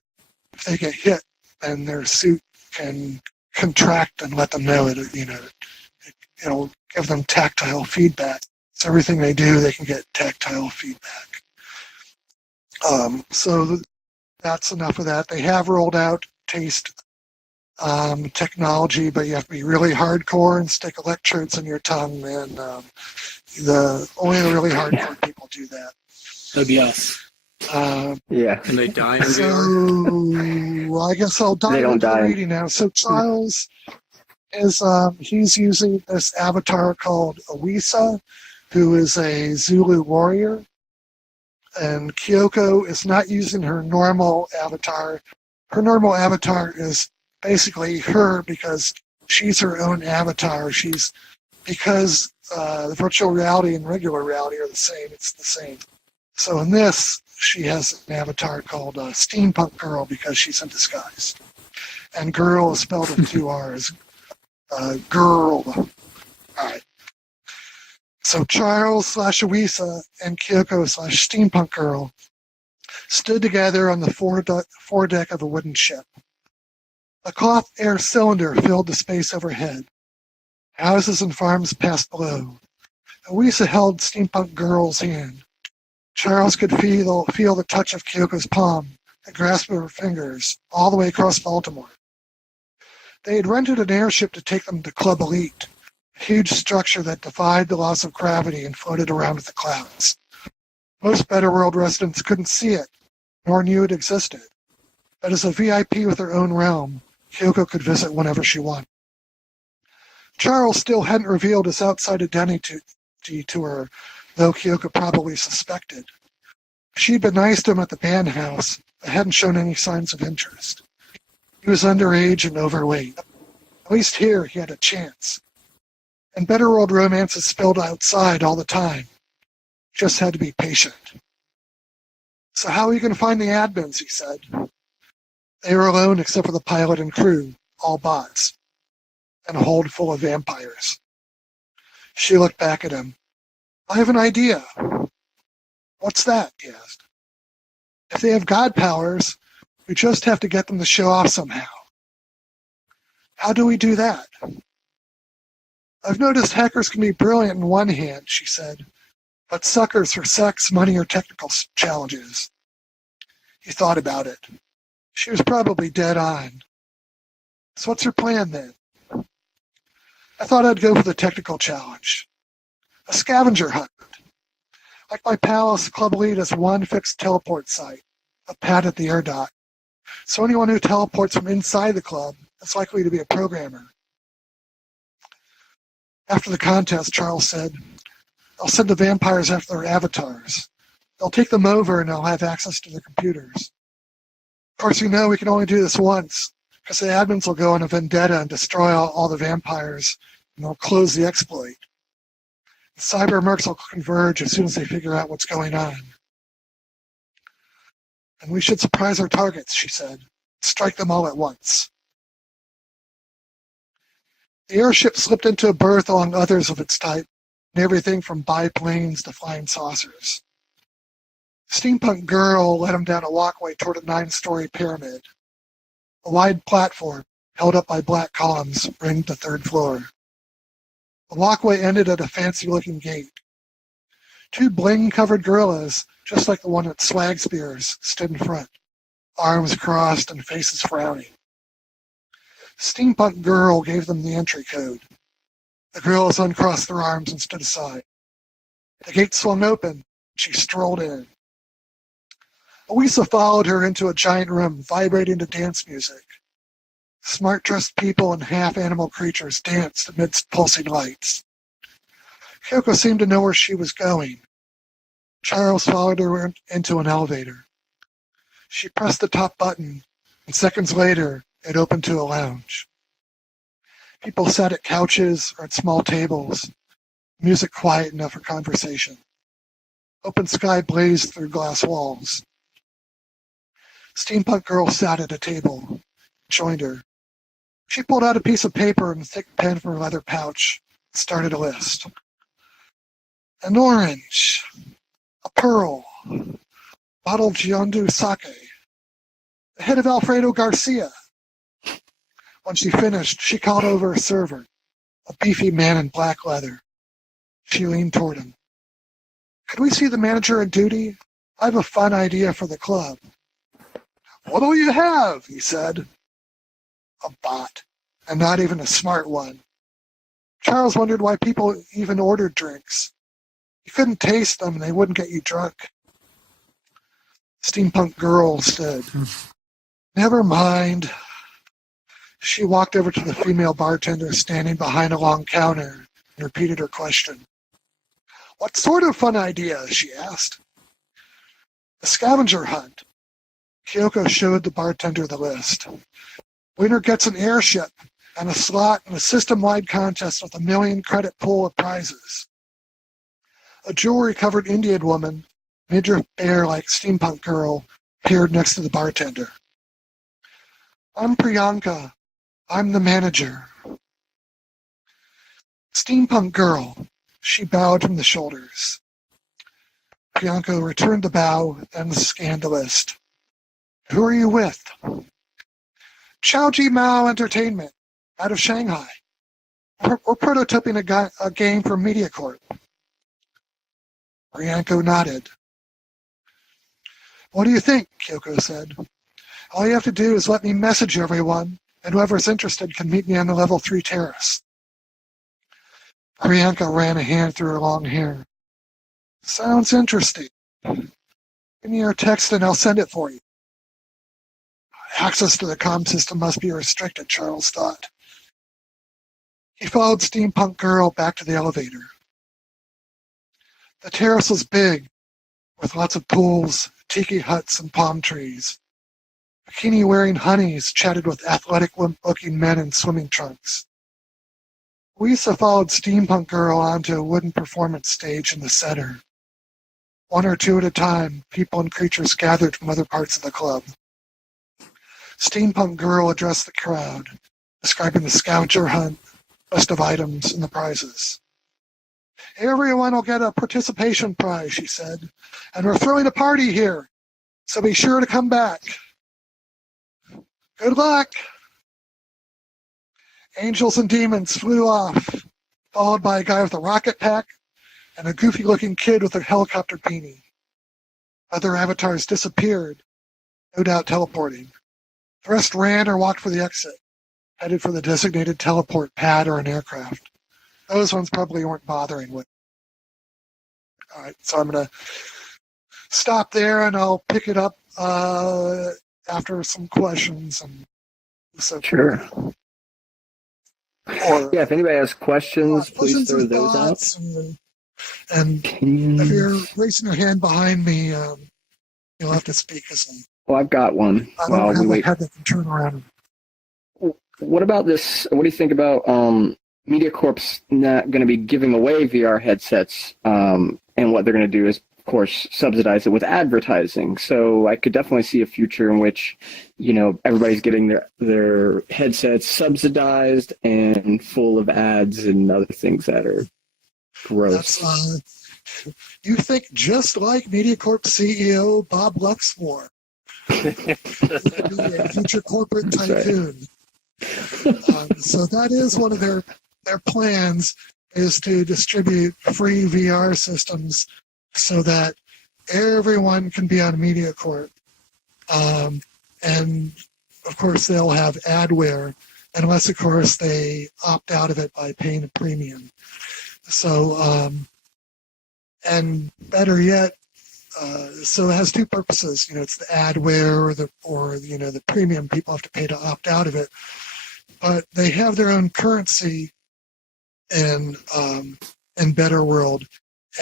if they get hit, then their suit can contract and let them know it'll give them tactile feedback. So everything they do, they can get tactile feedback. So that's enough of that. They have rolled out taste technology, but you have to be really hardcore and stick electrodes in your tongue, and only the really hardcore people do that. That'd be us. Yeah. And they die in So VR? I guess I'll dive into the reading now. So Charles is he's using this avatar called Awisa, who is a Zulu warrior, and Kyoko is not using her normal avatar. Her normal avatar is basically her, because she's her own avatar. Because the virtual reality and regular reality are the same. It's the same. So in this, she has an avatar called Steampunk Girl, because she's in disguise. And girl is spelled with two R's. Girl. All right. So Charles / Awisa and Kyoko / Steampunk Girl stood together on the foredeck of a wooden ship. A cloth air cylinder filled the space overhead. Houses and farms passed below. Awisa held Steampunk Girl's hand. Charles could feel the touch of Kyoko's palm, the grasp of her fingers, all the way across Baltimore. They had rented an airship to take them to Club Elite, a huge structure that defied the laws of gravity and floated around with the clouds. Most Better World residents couldn't see it, nor knew it existed. But as a VIP with her own realm, Kyoko could visit whenever she wanted. Charles still hadn't revealed his outside identity to her, though Kyoko probably suspected. She'd been nice to him at the band house, but hadn't shown any signs of interest. He was underage and overweight. At least here he had a chance. And Better World romances spilled outside all the time. Just had to be patient. So how are you going to find the admins, he said. They were alone except for the pilot and crew, all bots, and a hold full of vampires. She looked back at him. I have an idea. What's that? He asked. If they have god powers, we just have to get them to show off somehow. How do we do that? I've noticed hackers can be brilliant in one hand, she said, but suckers for sex, money, or technical challenges. He thought about it. She was probably dead on. So what's her plan then? I thought I'd go for the technical challenge. A scavenger hunt. Like my palace, Club Elite has one fixed teleport site, a pad at the air dock. So anyone who teleports from inside the club is likely to be a programmer. After the contest, Charles said, I'll send the vampires after their avatars. They'll take them over and they'll have access to their computers. Of course, we know we can only do this once, because the admins will go on a vendetta and destroy all the vampires, and they'll close the exploit. The cyber mercs will converge as soon as they figure out what's going on. And we should surprise our targets, she said. Strike them all at once. The airship slipped into a berth along others of its type, and everything from biplanes to flying saucers. Steampunk Girl led him down a walkway toward a 9-story pyramid. A wide platform, held up by black columns, ringed the 3rd floor. The walkway ended at a fancy-looking gate. 2 bling-covered gorillas, just like the one at Swag Spears, stood in front, arms crossed and faces frowning. Steampunk Girl gave them the entry code. The gorillas uncrossed their arms and stood aside. The gate swung open, and she strolled in. Louisa followed her into a giant room, vibrating to dance music. Smart-dressed people and half-animal creatures danced amidst pulsing lights. Kyoko seemed to know where she was going. Charles followed her into an elevator. She pressed the top button, and seconds later, it opened to a lounge. People sat at couches or at small tables, music quiet enough for conversation. Open sky blazed through glass walls. Steampunk Girl sat at a table, joined her. She pulled out a piece of paper and a thick pen from her leather pouch and started a list. An orange, a pearl, bottle of Giandu sake, the head of Alfredo Garcia. When she finished, she called over a server, a beefy man in black leather. She leaned toward him. Could we see the manager on duty? I have a fun idea for the club. What do you have? He said. A bot, and not even a smart one. Charles wondered why people even ordered drinks. You couldn't taste them and they wouldn't get you drunk. Steampunk Girl stood. Never mind. She walked over to the female bartender standing behind a long counter and repeated her question. What sort of fun idea? She asked. A scavenger hunt. Kyoko showed the bartender the list. Winner gets an airship and a slot in a system-wide contest with a 1 million credit pool of prizes. A jewelry-covered Indian woman, midriff bear like Steampunk Girl, appeared next to the bartender. I'm Priyanka. I'm the manager. Steampunk Girl. She bowed from the shoulders. Priyanka returned the bow and scanned the list. Who are you with? Chaoji Mao Entertainment, out of Shanghai. We're prototyping a game for MediaCorp. Priyanka nodded. What do you think? Kyoko said. All you have to do is let me message everyone, and whoever's interested can meet me on the level 3 terrace. Priyanka ran a hand through her long hair. Sounds interesting. Give me your text and I'll send it for you. Access to the comm system must be restricted, Charles thought. He followed Steampunk Girl back to the elevator. The terrace was big, with lots of pools, tiki huts, and palm trees. Bikini-wearing honeys chatted with athletic-looking men in swimming trunks. Louisa followed Steampunk Girl onto a wooden performance stage in the center. 1 or 2 at a time, people and creatures gathered from other parts of the club. Steampunk Girl addressed the crowd, describing the scavenger hunt, list of items, and the prizes. Everyone will get a participation prize, she said, and we're throwing a party here, so be sure to come back. Good luck! Angels and demons flew off, followed by a guy with a rocket pack and a goofy-looking kid with a helicopter beanie. Other avatars disappeared, no doubt teleporting. The rest ran or walked for the exit, headed for the designated teleport pad or an aircraft. Those ones probably weren't bothering with. All right, so I'm going to stop there, and I'll pick it up after some questions. And so Sure. Or Yeah, if anybody has questions, please questions throw or those out. thoughts. And if you're raising your hand behind me, you'll have to speak because Well, I've got one. I While don't we have a wait. head that can turn around. What about this? What do you think about MediaCorp's not going to be giving away VR headsets, and what they're going to do is, of course, subsidize it with advertising. So I could definitely see a future in which, everybody's getting their headsets subsidized and full of ads and other things that are gross. You think just like MediaCorp CEO Bob Luxmore, a future corporate tycoon. So that is one of their plans, is to distribute free VR systems so that everyone can be on MediaCorp. And of course they'll have adware, unless of course they opt out of it by paying a premium. So, and better yet, so it has two purposes. It's the adware or the premium people have to pay to opt out of it. But they have their own currency in Better World,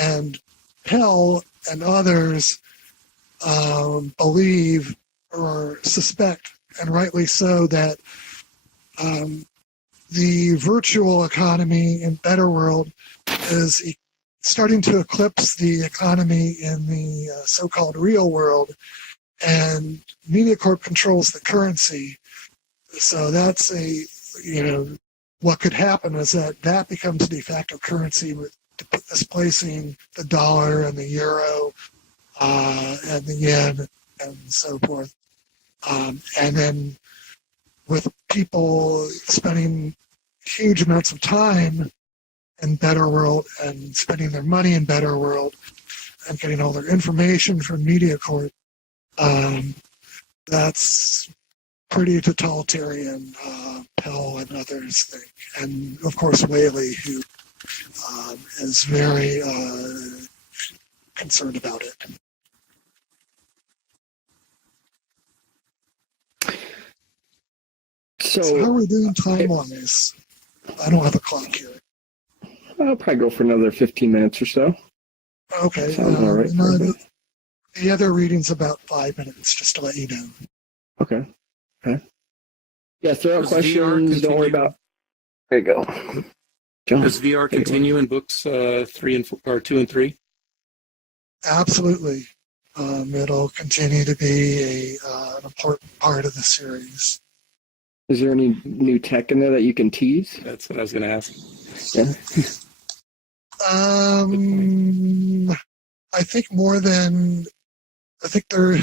and Pell and others believe or suspect, and rightly so, that the virtual economy in Better World is starting to eclipse the economy in the so-called real world, and MediaCorp controls the currency. So that's what could happen is that becomes de facto currency, with displacing the dollar and the euro and the yen and so forth. And then with people spending huge amounts of time in Better World and spending their money in Better World and getting all their information from MediaCorp, that's pretty totalitarian, Pell and others think. And of course Whaley, who is very concerned about it. So how are we doing time-wise? I don't have a clock here. I'll probably go for another 15 minutes or so. Okay. Sounds all right. The other reading's about 5 minutes, just to let you know. Okay. Yeah, throw out questions. Don't worry about. There you go. John, does VR continue in books 2 and 3? Absolutely. It'll continue to be an important part of the series. Is there any new tech in there that you can tease? That's what I was going to ask. Yeah. I think they're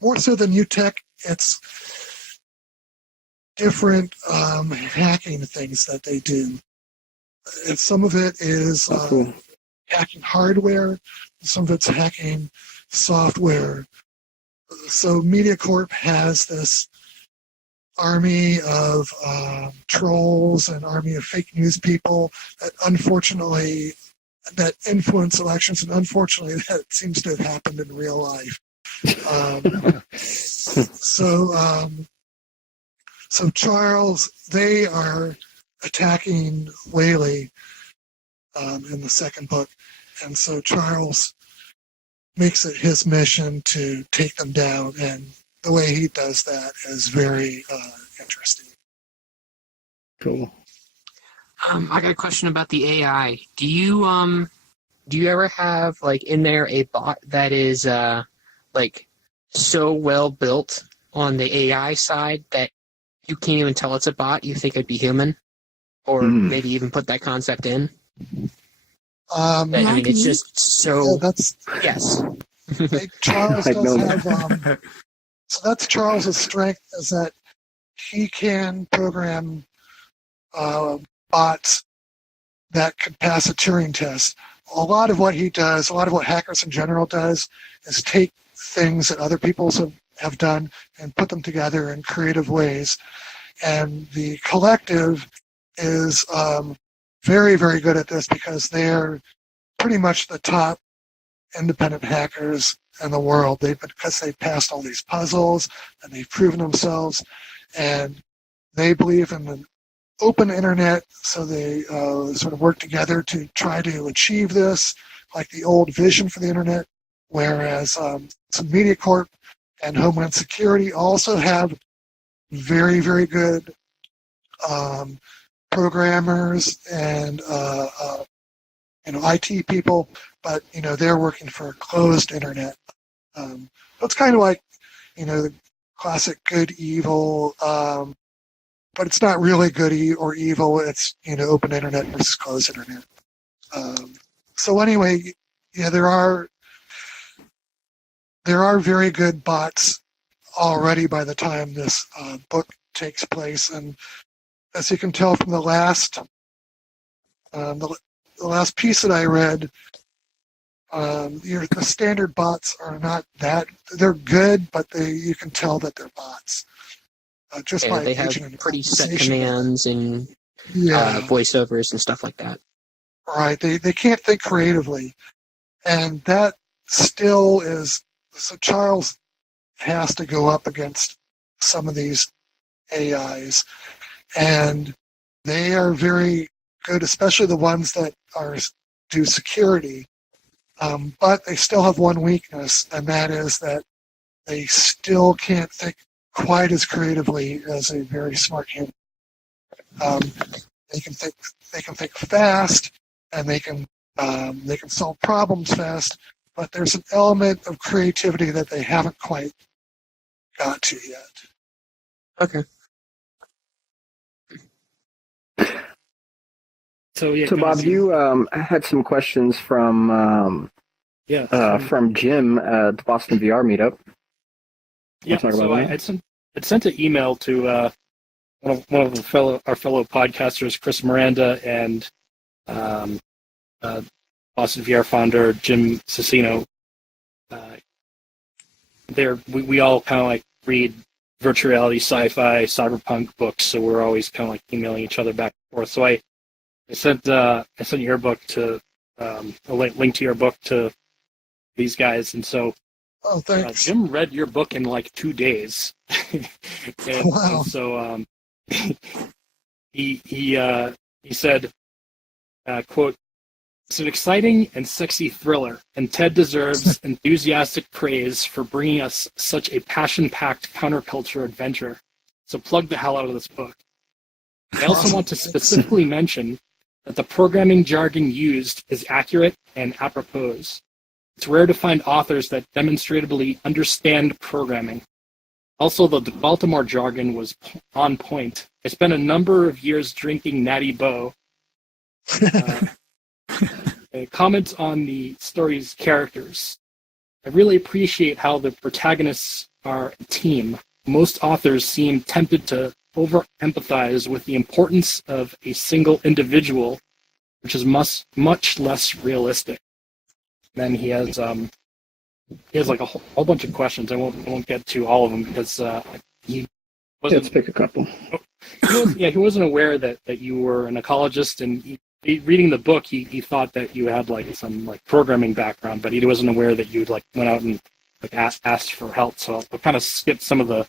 more so than new tech. It's different hacking things that they do. And some of it is Cool. hacking hardware. Some of it's hacking software. So MediaCorp has this army of trolls and army of fake news people that unfortunately that influence elections, and unfortunately that seems to have happened in real life. So Charles, they are attacking Whaley in the second book, and so Charles makes it his mission to take them down, and the way he does that is very interesting. Cool. I got a question about the AI. Do you ever have in there a bot that is so well built on the AI side that you can't even tell it's a bot? You think it'd be human, or maybe even put that concept in? I mean, it's just so. Yeah, that's yes. Charles does have. So that's Charles's strength, is that he can program bots that could pass a Turing test. A lot of what he does, a lot of what hackers in general does, is take things that other people have done and put them together in creative ways. And the collective is very, very good at this because they're pretty much the top independent hackers in the world. Because they passed all these puzzles and they've proven themselves, and they believe in open internet, so they sort of work together to try to achieve this, like the old vision for the internet, whereas some MediaCorp and Homeland Security also have very, very good programmers and IT people, but they're working for a closed internet. It's kind of like the classic good evil, but it's not really good or evil. It's open internet versus closed internet. So anyway, yeah, there are very good bots already by the time this book takes place, and as you can tell from the last piece that I read, the standard bots are not that, they're good, but you can tell that they're bots. Just by they have pretty set commands and voiceovers and stuff like that. Right, they can't think creatively, and that still is, so Charles has to go up against some of these AIs, and they are very good, especially the ones that do security, but they still have one weakness, and that is that they still can't think quite as creatively as a very smart human. They can think fast, and they can solve problems fast, but there's an element of creativity that they haven't quite got to yet. Okay. So Bob, you had some questions from Jim at the Boston VR meetup. Yeah, so I sent an email to one of our fellow podcasters, Chris Miranda, and Boston VR founder Jim Cicino. We all kind of like read virtual reality, sci-fi, cyberpunk books, so we're always kind of like emailing each other back and forth. So I sent your book to a link to your book to these guys, and so thanks. Jim read your book in like 2 days. Wow. And so he said, quote, "It's an exciting and sexy thriller, and Ted deserves enthusiastic praise for bringing us such a passion-packed counterculture adventure. So plug the hell out of this book. I also want to specifically mention that the programming jargon used is accurate and apropos. It's rare to find authors that demonstrably understand programming. Also, the Baltimore jargon was on point. I spent a number of years drinking Natty Boh." Comment on the story's characters. "I really appreciate how the protagonists are a team. Most authors seem tempted to over-empathize with the importance of a single individual, which is much less realistic." Then he has like a whole bunch of questions. I won't get to all of them because he wasn't. Let's pick a couple. He wasn't aware that you were an ecologist, and reading the book, he thought that you had like some like programming background, but he wasn't aware that you like went out and like asked for help. So I'll kind of skip some of the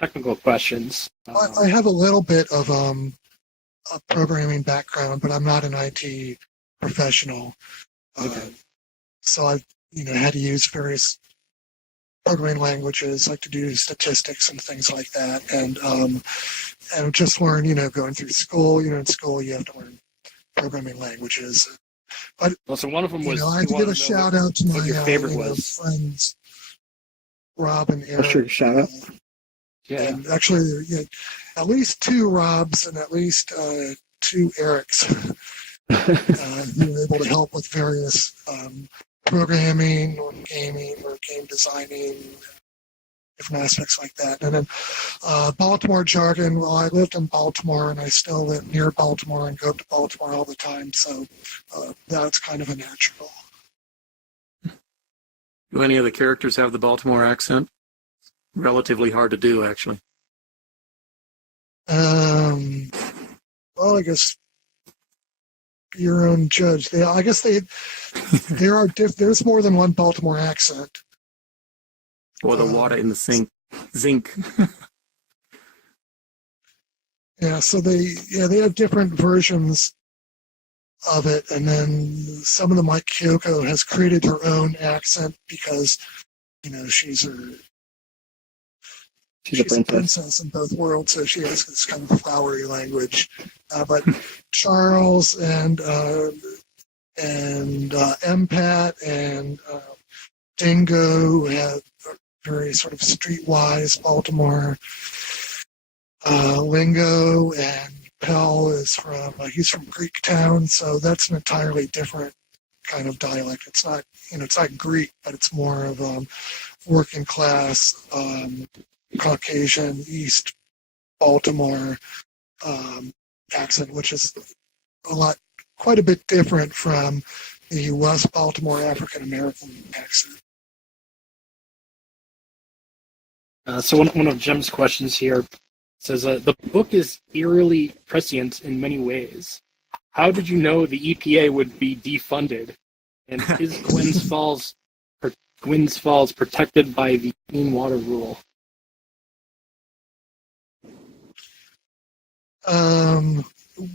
technical questions. I have a little bit of a programming background, but I'm not an IT professional. So I've had to use various programming languages, like to do statistics and things like that, and just learn, going through school. In school you have to learn programming languages. But so one of them was. I have to give a shout out to my favorite was. Friends, Rob and Eric. Sure, shout out. Yeah. And actually, at least 2 Robs and at least 2 Erics who were able to help with various programming or gaming or game designing, different aspects like that. And then Baltimore jargon, well, I lived in Baltimore and I still live near Baltimore and go up to Baltimore all the time, so that's kind of a natural. Do any of the characters have the Baltimore accent? Relatively hard to do, actually. Well, I guess your own judge. There are there's more than one Baltimore accent. Or the water in the sink. Zinc. Yeah, so they have different versions of it, and then some of them, like Kyoko, has created her own accent because she's a princess in both worlds, so she has this kind of flowery language. But Charles and Empat and Dingo have very sort of streetwise Baltimore lingo, and Pell is he's from Greektown, so that's an entirely different kind of dialect. It's not Greek, but it's more of working class Caucasian East Baltimore accent, which is quite a bit different from the West Baltimore African American accent. So one of Jim's questions here says, the book is eerily prescient in many ways. How did you know the EPA would be defunded? And is Gwynns Falls protected by the Clean Water Rule?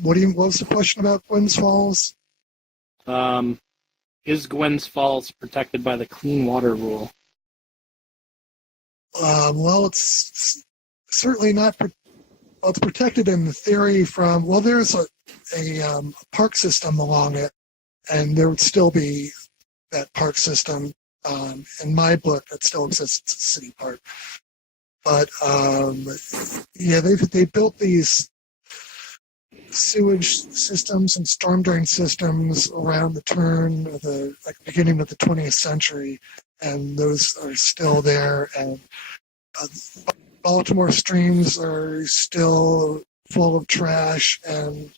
What was the question about Gwynns Falls? Is Gwynns Falls protected by the Clean Water Rule? Well, it's certainly not. It's protected in theory from. Well, there's a park system along it, and there would still be that park system. In my book, that still exists. It's a city park, but they built these sewage systems and storm drain systems around the turn of the beginning of the 20th century, and those are still there. And Baltimore streams are still full of trash and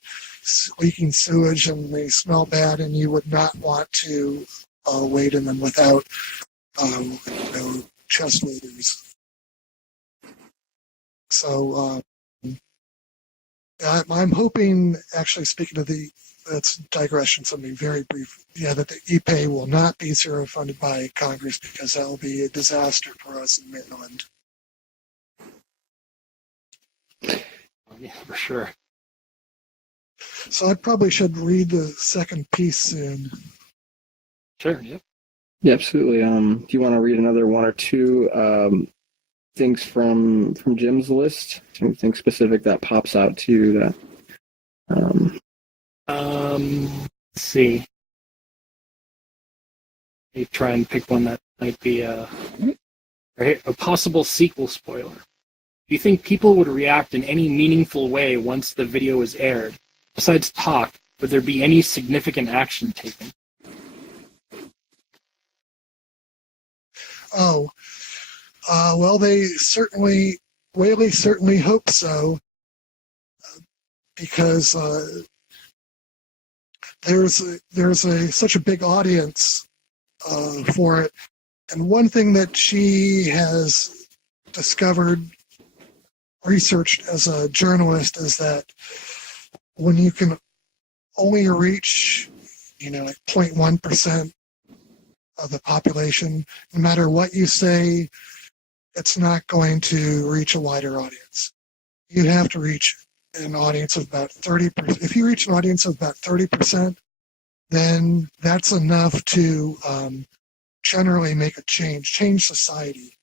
leaking sewage, and they smell bad, and you would not want to wade in them without chest waders. So I'm hoping, actually, speaking of that's digression, something very brief, that the EPA will not be zero funded by Congress, because that will be a disaster for us in Maryland. Yeah, for sure. So I probably should read the second piece soon. Sure, yep. Yeah, absolutely. Do you want to read another one or two things from Jim's list? Anything specific that pops out to you that? Let's see. Let me try and pick one that might be a possible sequel spoiler. Do you think people would react in any meaningful way once the video is aired? Besides talk, would there be any significant action taken? Oh, well, Whaley certainly hopes so, because there's such a big audience for it. And one thing that she has researched as a journalist, is that when you can only reach, 0.1% of the population, no matter what you say, it's not going to reach a wider audience. You have to reach an audience of about 30%. If you reach an audience of about 30%, then that's enough to generally make a change society,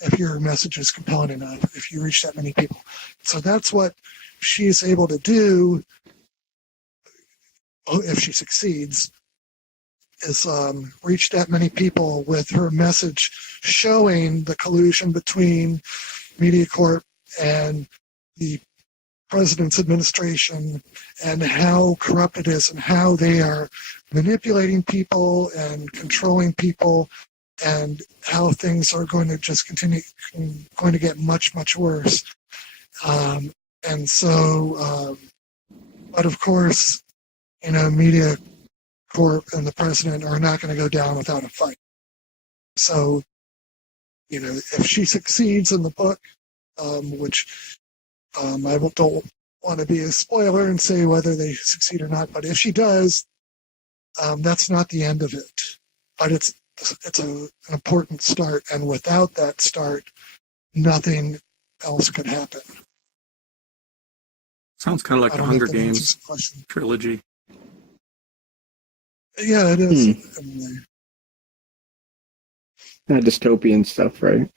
if your message is compelling enough, if you reach that many people. So that's what she's able to do, if she succeeds, is reach that many people with her message, showing the collusion between MediaCorp and the president's administration, and how corrupt it is, and how they are manipulating people and controlling people, and how things are going to just going to get much, much worse. And so, but of course, MediaCorp and the president are not going to go down without a fight. So, if she succeeds in the book, which I don't want to be a spoiler and say whether they succeed or not, but if she does, that's not the end of it. But it's an important start, and without that start, nothing else could happen. Sounds kind of like I the don't know Hunger if that answers Games the question. trilogy. Yeah, it is. in a way. Dystopian stuff, right?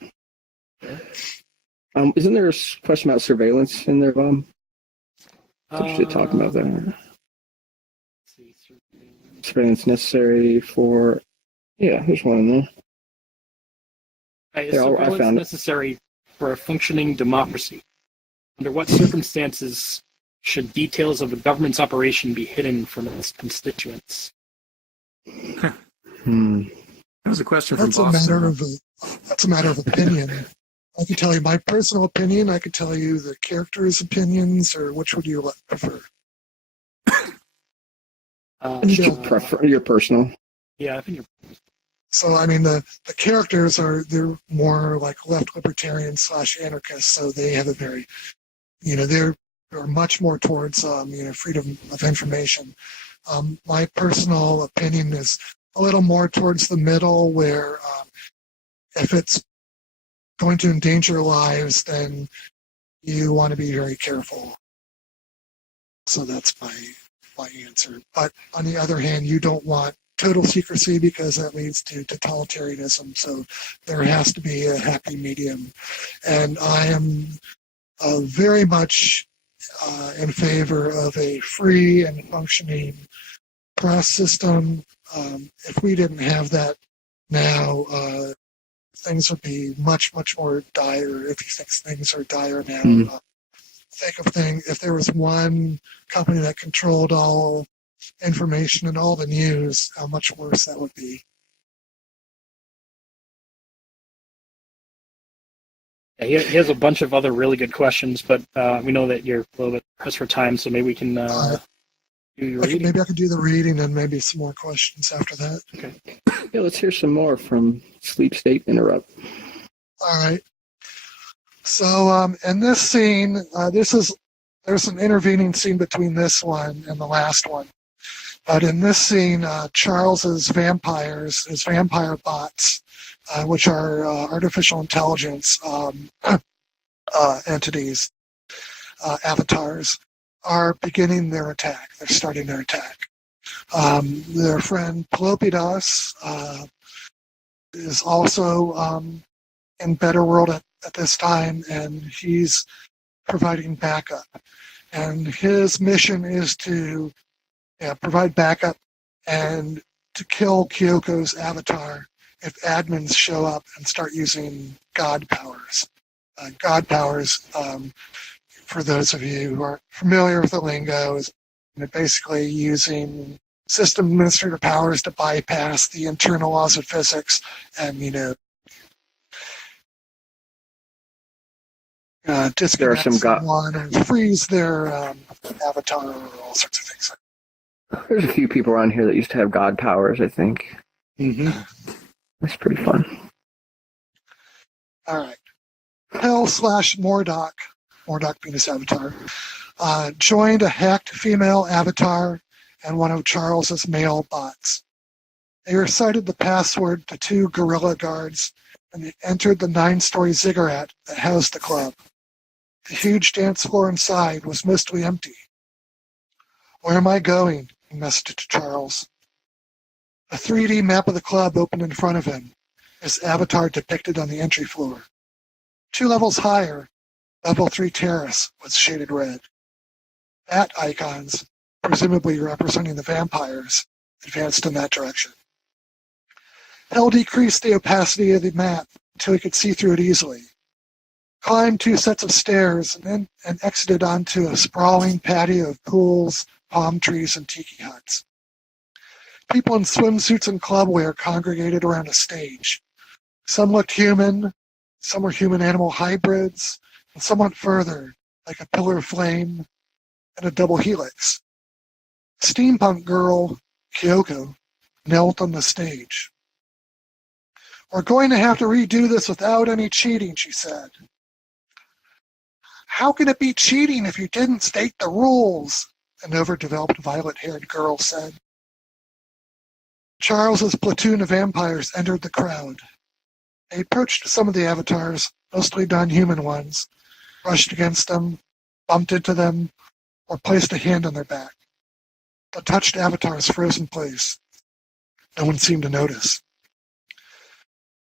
Isn't there a question about surveillance in there, Bob? We should talk about that. Let's see, Surveillance necessary for... Yeah, there's one in there. Is Yeah, I surveillance found it. necessary for a functioning democracy? Under what circumstances should details of a government's operation be hidden from its constituents? That was a question from That's a Boston. that's a matter of opinion. I could tell you my personal opinion. I could tell you the characters' opinions, or which would you prefer? Your personal. Yeah, I think you're. So, I mean, the characters they're more like left libertarian / anarchists, so they have a very, they're much more towards, freedom of information. My personal opinion is a little more towards the middle, where if it's going to endanger lives, then you want to be very careful. So that's my answer. But on the other hand, you don't want total secrecy because that leads to totalitarianism. So there has to be a happy medium. And I am very much in favor of a free and functioning press system. If we didn't have that now, things would be much, much more dire. If you think things are dire now, if there was one company that controlled all information and all the news, how much worse that would be. Yeah, he has a bunch of other really good questions, but we know that you're a little bit pressed for time, so maybe we can do your reading. Maybe I could do the reading and maybe some more questions after that. Okay. Yeah, let's hear some more from Sleep State Interrupt. All right. So in this scene, there's an intervening scene between this one and the last one. But in this scene, Charles's vampires, his vampire bots, which are artificial intelligence entities, avatars, are beginning their attack. They're starting their attack. Their friend Pelopidas is also in Better World at this time, and he's providing backup. And his mission is to provide backup and to kill Kyoko's avatar if admins show up and start using God powers. God powers, for those of you who aren't familiar with the lingo, is basically using system administrator powers to bypass the internal laws of physics and, disconnect someone and freeze their avatar or all sorts of things. There's a few people around here that used to have God powers, I think. Mm-hmm. That's pretty fun. All right. Hell/Mordok being his avatar, joined a hacked female avatar and one of Charles's male bots. They recited the password to 2 guerrilla guards, and they entered the 9-story ziggurat that housed the club. The huge dance floor inside was mostly empty. "Where am I going?" he messaged to Charles. A 3D map of the club opened in front of him, his avatar depicted on the entry floor. 2 levels higher, level 3 terrace was shaded red. Bat icons, presumably representing the vampires, advanced in that direction. Hell decreased the opacity of the map until he could see through it easily. Climbed 2 sets of stairs and exited onto a sprawling patio of pools, palm trees, and tiki huts. People in swimsuits and clubwear congregated around a stage. Some looked human, some were human-animal hybrids, and some went further, like a pillar of flame and a double helix. Steampunk girl, Kyoko, knelt on the stage. "We're going to have to redo this without any cheating," she said. "How can it be cheating if you didn't state the rules?" an overdeveloped violet-haired girl said. Charles's platoon of vampires entered the crowd. They approached some of the avatars, mostly non-human ones, brushed against them, bumped into them, or placed a hand on their back. The touched avatars froze in place. No one seemed to notice.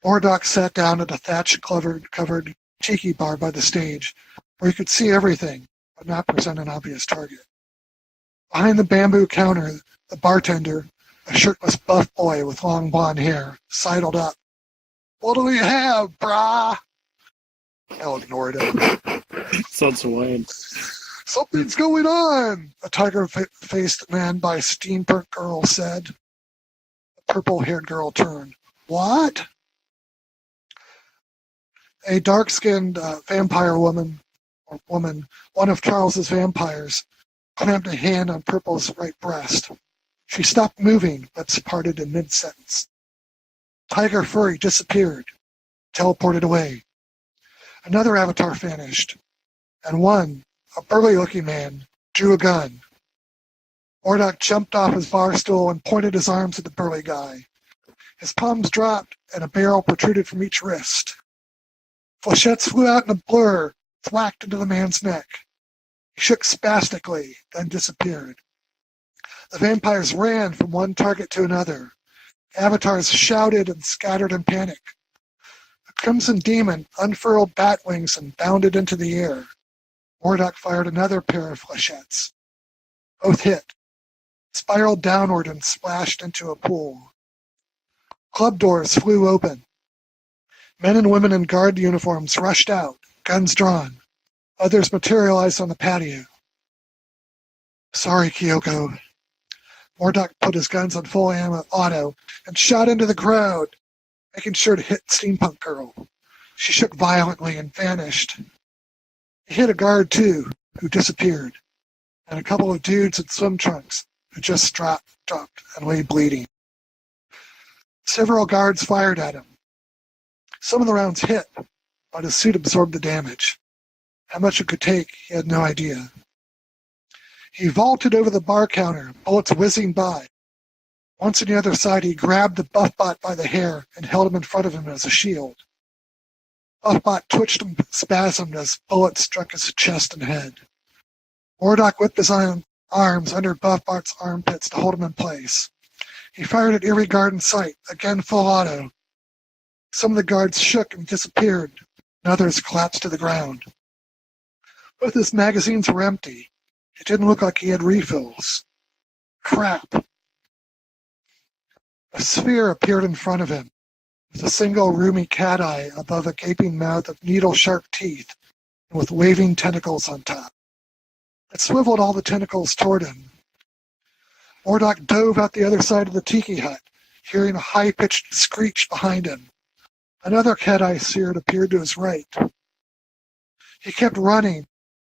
Mordok sat down at a thatch-covered tiki bar by the stage, where he could see everything, but not present an obvious target. Behind the bamboo counter, the bartender, a shirtless buff boy with long blonde hair, sidled up. "What do we have, brah?" Hal ignored him. Sounds Hawaiian. "Something's going on," a tiger-faced man by Steampunk Girl said. The purple-haired girl turned. "What?" A dark-skinned vampire woman, one of Charles's vampires, clamped a hand on Purple's right breast. She stopped moving, lips parted in mid-sentence. Tiger Furry disappeared, teleported away. Another avatar vanished, and one, a burly-looking man, drew a gun. Mordok jumped off his bar stool and pointed his arms at the burly guy. His palms dropped, and a barrel protruded from each wrist. Flechettes flew out in a blur, thwacked into the man's neck. He shook spastically, then disappeared. The vampires ran from one target to another. Avatars shouted and scattered in panic. A crimson demon unfurled bat wings and bounded into the air. Mordok fired another pair of flechettes. Both hit, spiraled downward and splashed into a pool. Club doors flew open. Men and women in guard uniforms rushed out, guns drawn. Others materialized on the patio. "Sorry, Kyoko." Mordok put his guns on full auto and shot into the crowd, making sure to hit Steampunk Girl. She shook violently and vanished. He hit a guard, too, who disappeared, and a couple of dudes in swim trunks who just dropped and lay bleeding. Several guards fired at him. Some of the rounds hit, but his suit absorbed the damage. How much it could take, he had no idea. He vaulted over the bar counter, bullets whizzing by. Once on the other side, he grabbed the Buffbot by the hair and held him in front of him as a shield. Buffbot twitched and spasmed as bullets struck his chest and head. Mordok whipped his arms under Buffbot's armpits to hold him in place. He fired at every guard in sight, again full auto. Some of the guards shook and disappeared, and others collapsed to the ground. Both his magazines were empty. It didn't look like he had refills. Crap. A sphere appeared in front of him, with a single roomy cat eye above a gaping mouth of needle-sharp teeth, and with waving tentacles on top. It swiveled all the tentacles toward him. Mordok dove out the other side of the tiki hut, hearing a high-pitched screech behind him. Another cat-eye sphere appeared to his right. He kept running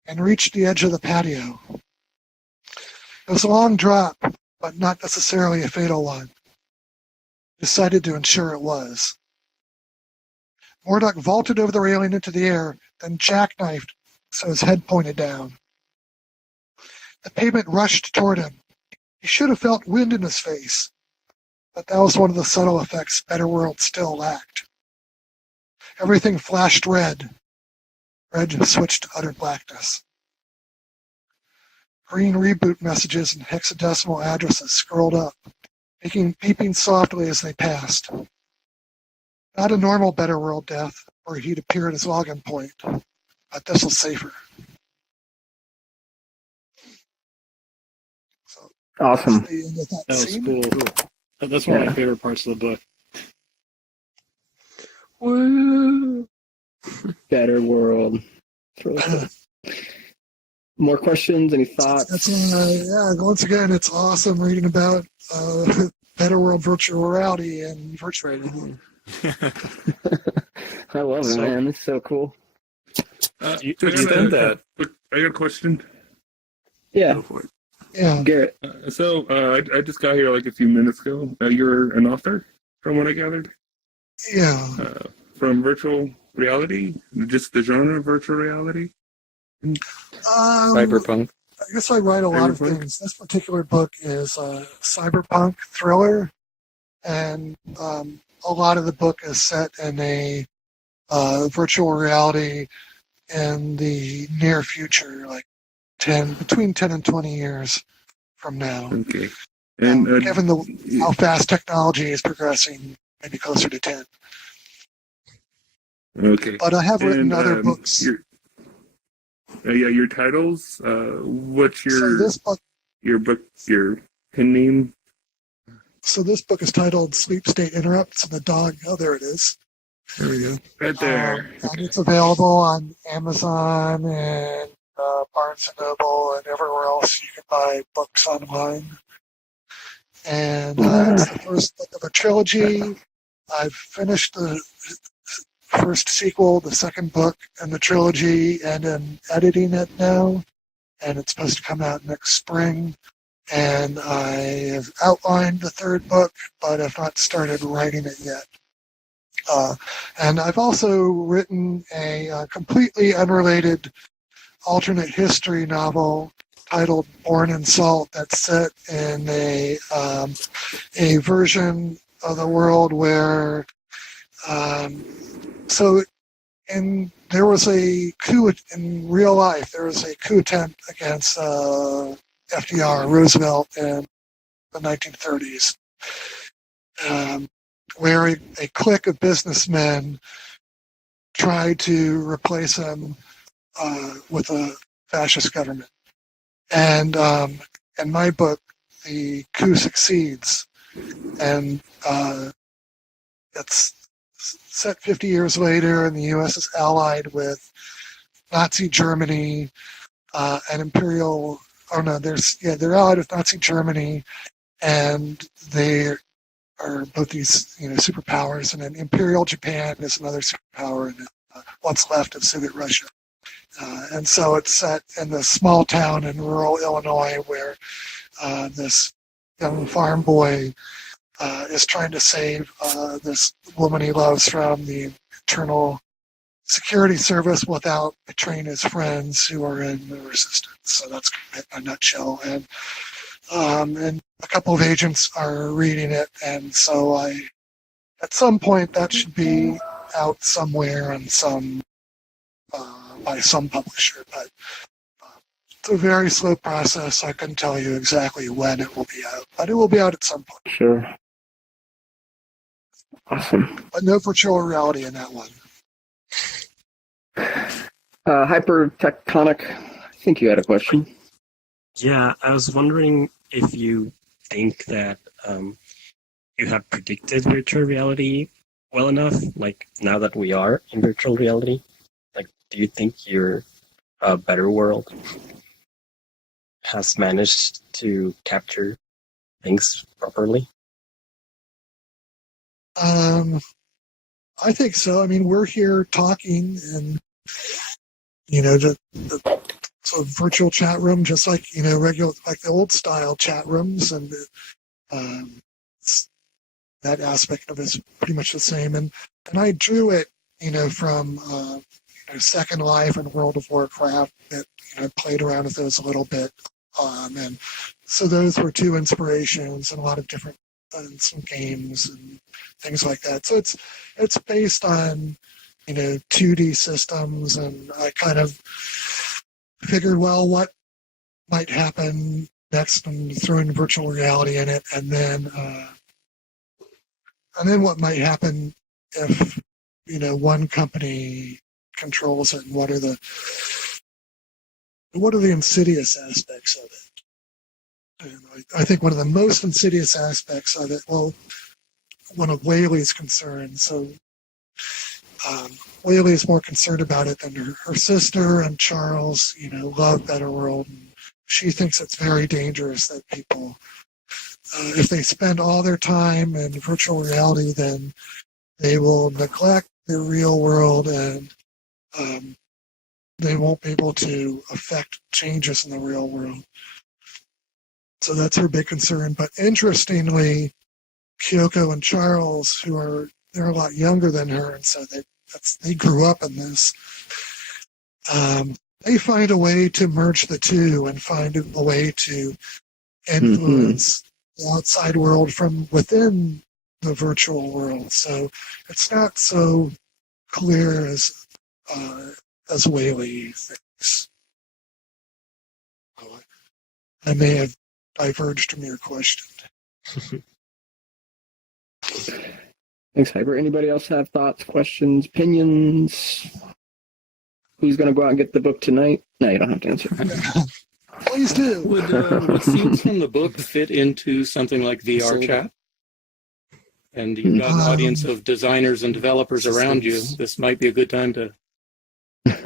and reached the edge of the patio. It was a long drop, but not necessarily a fatal one. He decided to ensure it was. Mordok vaulted over the railing into the air, then jackknifed so his head pointed down. The pavement rushed toward him. He should have felt wind in his face, but that was one of the subtle effects Better World still lacked. Everything flashed red. Red switched to utter blackness. Green reboot messages and hexadecimal addresses scrolled up, beeping softly as they passed. Not a normal Better World death, where he'd appear at his login point, but this was safer. So, Awesome. that's the end of that That was scene. cool. That's one of my favorite parts of the book. Woo! Better World. It's really cool. More questions? Any thoughts? Once again, it's awesome reading about Better World virtual reality and virtual reality. I love it, man. It's so cool. You I extend that. got a question. Yeah, Go for it. Yeah. Garrett. I just got here like a few minutes ago. You're an author, from what I gathered, Yeah. from virtual reality, just the genre of virtual reality. Cyberpunk. I guess I write a lot of Cyberpunk? things. This particular book is a cyberpunk thriller, and a lot of the book is set in a virtual reality in the near future, like between 10 and 20 years from now. Okay. And Given how fast technology is progressing, maybe closer to 10. okay. But I have written And, other books. Your titles. What's So your this book, your pen name? so this book is titled "Sleep State Interrupts," and the dog. Oh, there it is. There we go. Right there. And it's available on Amazon and Barnes and Noble and everywhere else you can buy books online. And it's the first book of a trilogy. I've finished the first sequel, the second book in the trilogy, and I'm editing it now. And it's supposed to come out next spring. And I have outlined the third book, but have not started writing it yet. And I've also written a completely unrelated alternate history novel titled "Born in Salt" that's set in a version of the world where there was a coup in real life. There was a coup attempt against FDR, Roosevelt, in the 1930s, where a clique of businessmen tried to replace him with a fascist government. And in my book, the coup succeeds, and it's set 50 years later, and the U.S. is allied with Nazi Germany and Imperial. Oh no, they're allied with Nazi Germany, and they are both these superpowers, and then Imperial Japan is another superpower, and what's left of Soviet Russia. And so it's set in this small town in rural Illinois where this young farm boy is trying to save this woman he loves from the internal security service without betraying his friends who are in the resistance. So that's it in a nutshell. And a couple of agents are reading it, and so at some point that should be out somewhere on by some publisher, but it's a very slow process. I couldn't tell you exactly when it will be out, but it will be out at some point. Sure. Awesome. But no virtual reality in that one. Hypertectonic, I think you had a question. Yeah, I was wondering if you think that you have predicted virtual reality well enough, like now that we are in virtual reality. Like, do you think your better world has managed to capture things properly? I think so. I mean, we're here talking, and so virtual chat room, just like regular, like the old style chat rooms, and that aspect of it is pretty much the same. And I drew it, from Second Life and World of Warcraft. That played around with those a little bit, and so those were two inspirations, and a lot of different some games and things like that. So it's based on 2D systems, and I kind of figured, well, what might happen next, and throw in virtual reality in it, and then what might happen if one company controls it, and what are the insidious aspects of it. And I think one of the most insidious aspects of it, well, one of Whaley's concerns. So Whaley is more concerned about it than her sister and Charles, love Better World. And she thinks it's very dangerous that people, if they spend all their time in virtual reality, then they will neglect their real world, and they won't be able to affect changes in the real world. So that's her big concern. But interestingly, Kyoko and Charles, they're a lot younger than her, and so they grew up in this. They find a way to merge the two and find a way to influence the outside world from within the virtual world. So it's not so clear as Whaley thinks. I may have diverged from your question. Thanks, Hyper. Anybody else have thoughts, questions, opinions? Who's going to go out and get the book tonight? No, you don't have to answer. Please do. Would scenes from the book fit into something like VR chat? And you've got an audience of designers and developers around you. This might be a good time to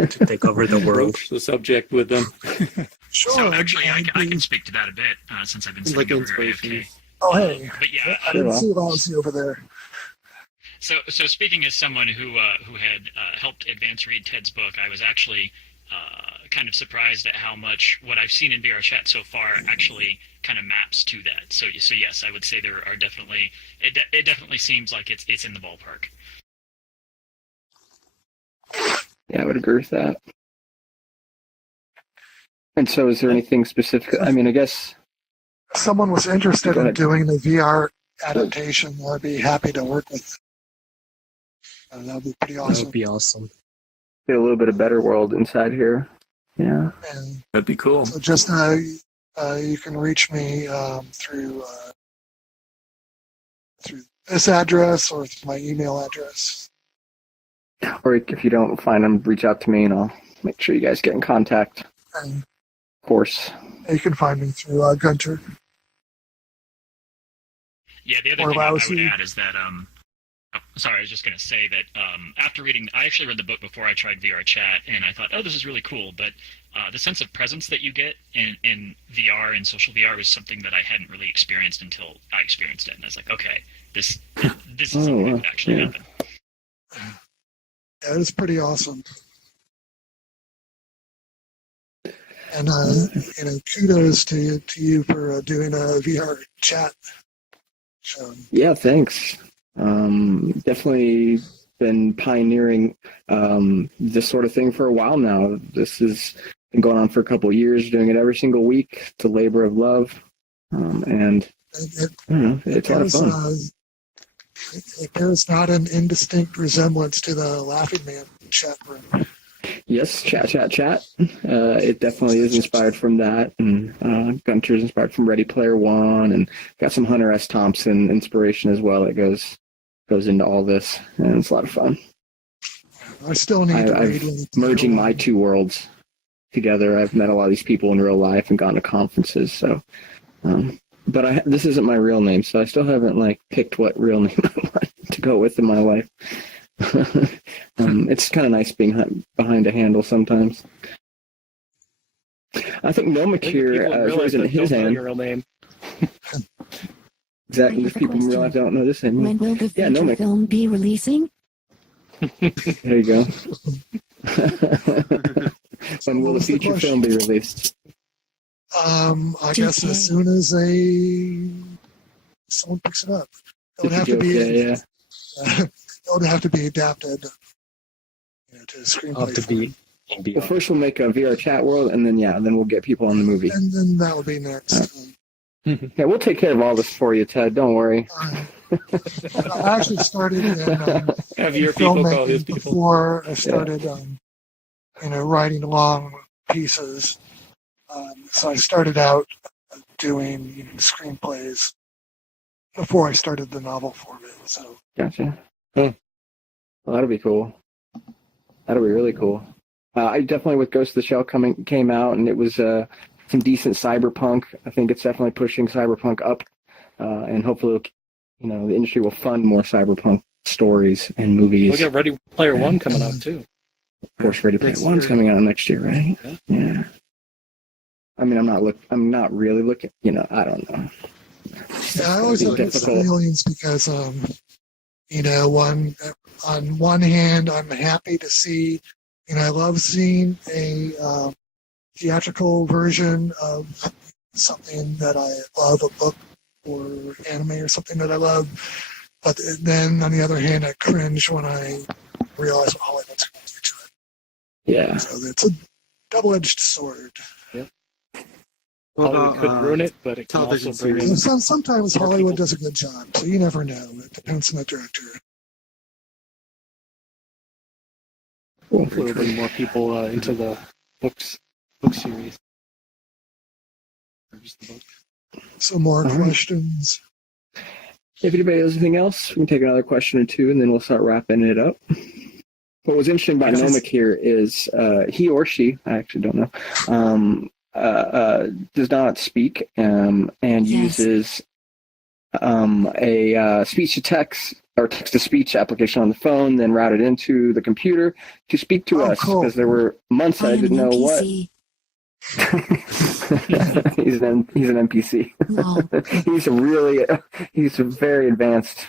take over the world. Broach the subject with them. Sure. So actually, I can speak to that a bit since I've been sitting over here AFK. Oh, hey. But yeah, I didn't see Lousy over there. So speaking as someone who had helped advance read Ted's book, I was actually kind of surprised at how much what I've seen in VR chat so far actually kind of maps to that. So yes, I would say there are definitely it definitely seems like it's in the ballpark. Yeah, I would agree with that. And so, is there anything specific? I mean, I guess if someone was interested in doing the VR adaptation, I'd be happy to work with them. That would be pretty awesome. That would be awesome. Get a little bit of better world inside here. Yeah, and that'd be cool. So just you can reach me through this address or through my email address. Or if you don't find them, reach out to me and I'll make sure you guys get in contact. And of course. You can find me through Gunter. Yeah, the other thing I would add is that sorry, I was just going to say that after reading, I actually read the book before I tried VR chat, and I thought, oh, this is really cool. But the sense of presence that you get in VR and social VR was something that I hadn't really experienced until I experienced it, and I was like, okay, this is something that could actually happen. Yeah, it's pretty awesome. And kudos to you for doing a VR chat show. Yeah, thanks. Definitely been pioneering this sort of thing for a while now. This has been going on for a couple of years, doing it every single week. It's a labor of love, and I don't know, it's a lot of fun. There's not an indistinct resemblance to the Laughing Man chat room. Yes, chat. It definitely is inspired from that, and Gunters inspired from Ready Player One, and got some Hunter S. Thompson inspiration as well. That goes into all this, and it's a lot of fun. I still need to read I'm merging my two worlds together. I've met a lot of these people in real life and gone to conferences, so. But this isn't my real name, so I still haven't picked what real name I want to go with in my life. It's kind of nice being behind a handle sometimes. I think Nomak here is in his hand. Your real name. Exactly. There's people in real life that don't know this name. When will the feature film be releasing? There you go. When will the feature film be released? I guess as soon as someone picks it up. It would have to be. It would have to be adapted to a screenplay. Well, first we'll make a VR chat world, and then we'll get people on the movie. And then that will be next. Yeah, we'll take care of all this for you, Ted. Don't worry. I actually started have your people call his people before I started, writing long pieces. So I started out doing screenplays before I started the novel format. So gotcha. Well, that'll be cool. That'll be really cool. I definitely, with Ghost of the Shell came out, and it was some decent cyberpunk. I think it's definitely pushing cyberpunk up, and hopefully, the industry will fund more cyberpunk stories and movies. We'll get Ready Player One coming out too. Of course, Ready Player One's coming out next year, right? Yeah. I mean, I'm not really looking. I don't know. Yeah, I always look at aliens because, on one hand, I'm happy to see. I love seeing a theatrical version of something that I love, a book or anime or something that I love. But then, on the other hand, I cringe when I realize what Hollywood's going to do to it. Yeah. So it's a double-edged sword. Yeah. Hollywood could ruin it, but it can also bring in. Sometimes Hollywood does a good job, so you never know. It depends on the director. Hopefully, it'll bring more people into the book series. just the book. Some more All right. questions. If anybody has anything else, we can take another question or two, and then we'll start wrapping it up. What was interesting about Nomic here is he or she, I actually don't know, does not speak and uses a speech-to-text or text-to-speech application on the phone, then routed into the computer to speak to us, because there were months I didn't know what. He's an NPC. He's a very advanced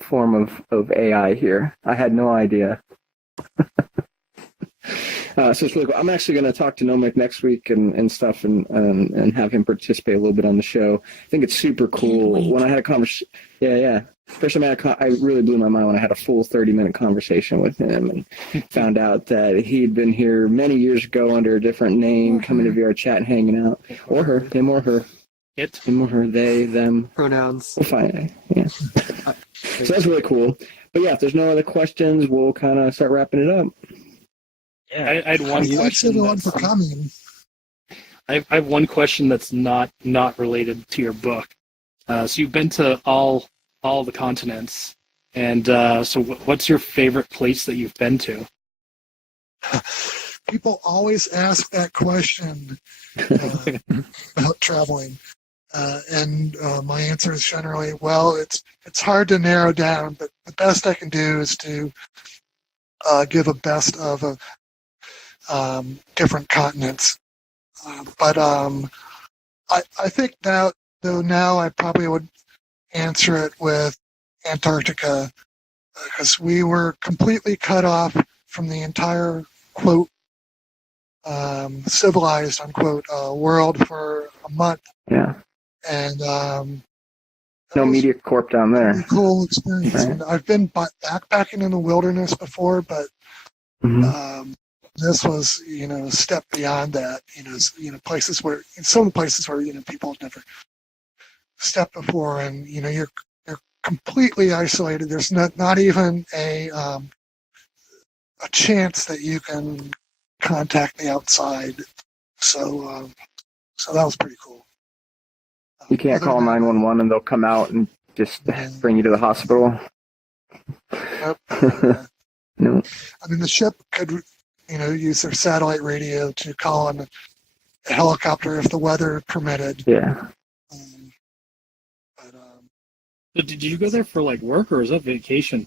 form of AI here. I had no idea. So it's really cool. I'm actually going to talk to Nomic next week and stuff and have him participate a little bit on the show. I think it's super cool. When I had a conversation, especially I really blew my mind when I had a full 30-minute conversation with him and found out that he'd been here many years ago under a different name, coming to VR chat and hanging out. Or her, him or her. Him or her, they, them. Pronouns. We'll find it. Yeah. So that's really cool. But yeah, if there's no other questions, we'll kind of start wrapping it up. Yeah, I had one question. Thanks everyone for coming. I have one question that's not related to your book. So you've been to all the continents, and so what's your favorite place that you've been to? People always ask that question about traveling, and my answer is generally, well, it's hard to narrow down, but the best I can do is to give a best of different continents. But I think now I probably would answer it with Antarctica, because we were completely cut off from the entire, quote, civilized, unquote, world for a month. Yeah. And no media corp down there. Really cool experience. Right. And I've been backpacking in the wilderness before, but this was, a step beyond that. Places where some places where people have never stepped before, and you're completely isolated. There's not even a chance that you can contact the outside. So that was pretty cool. You can't call 911 and they'll come out and just bring you to the hospital. Nope. No. I mean, the ship could, use their satellite radio to call in a helicopter if the weather permitted. Yeah. Did you go there for work, or is that vacation?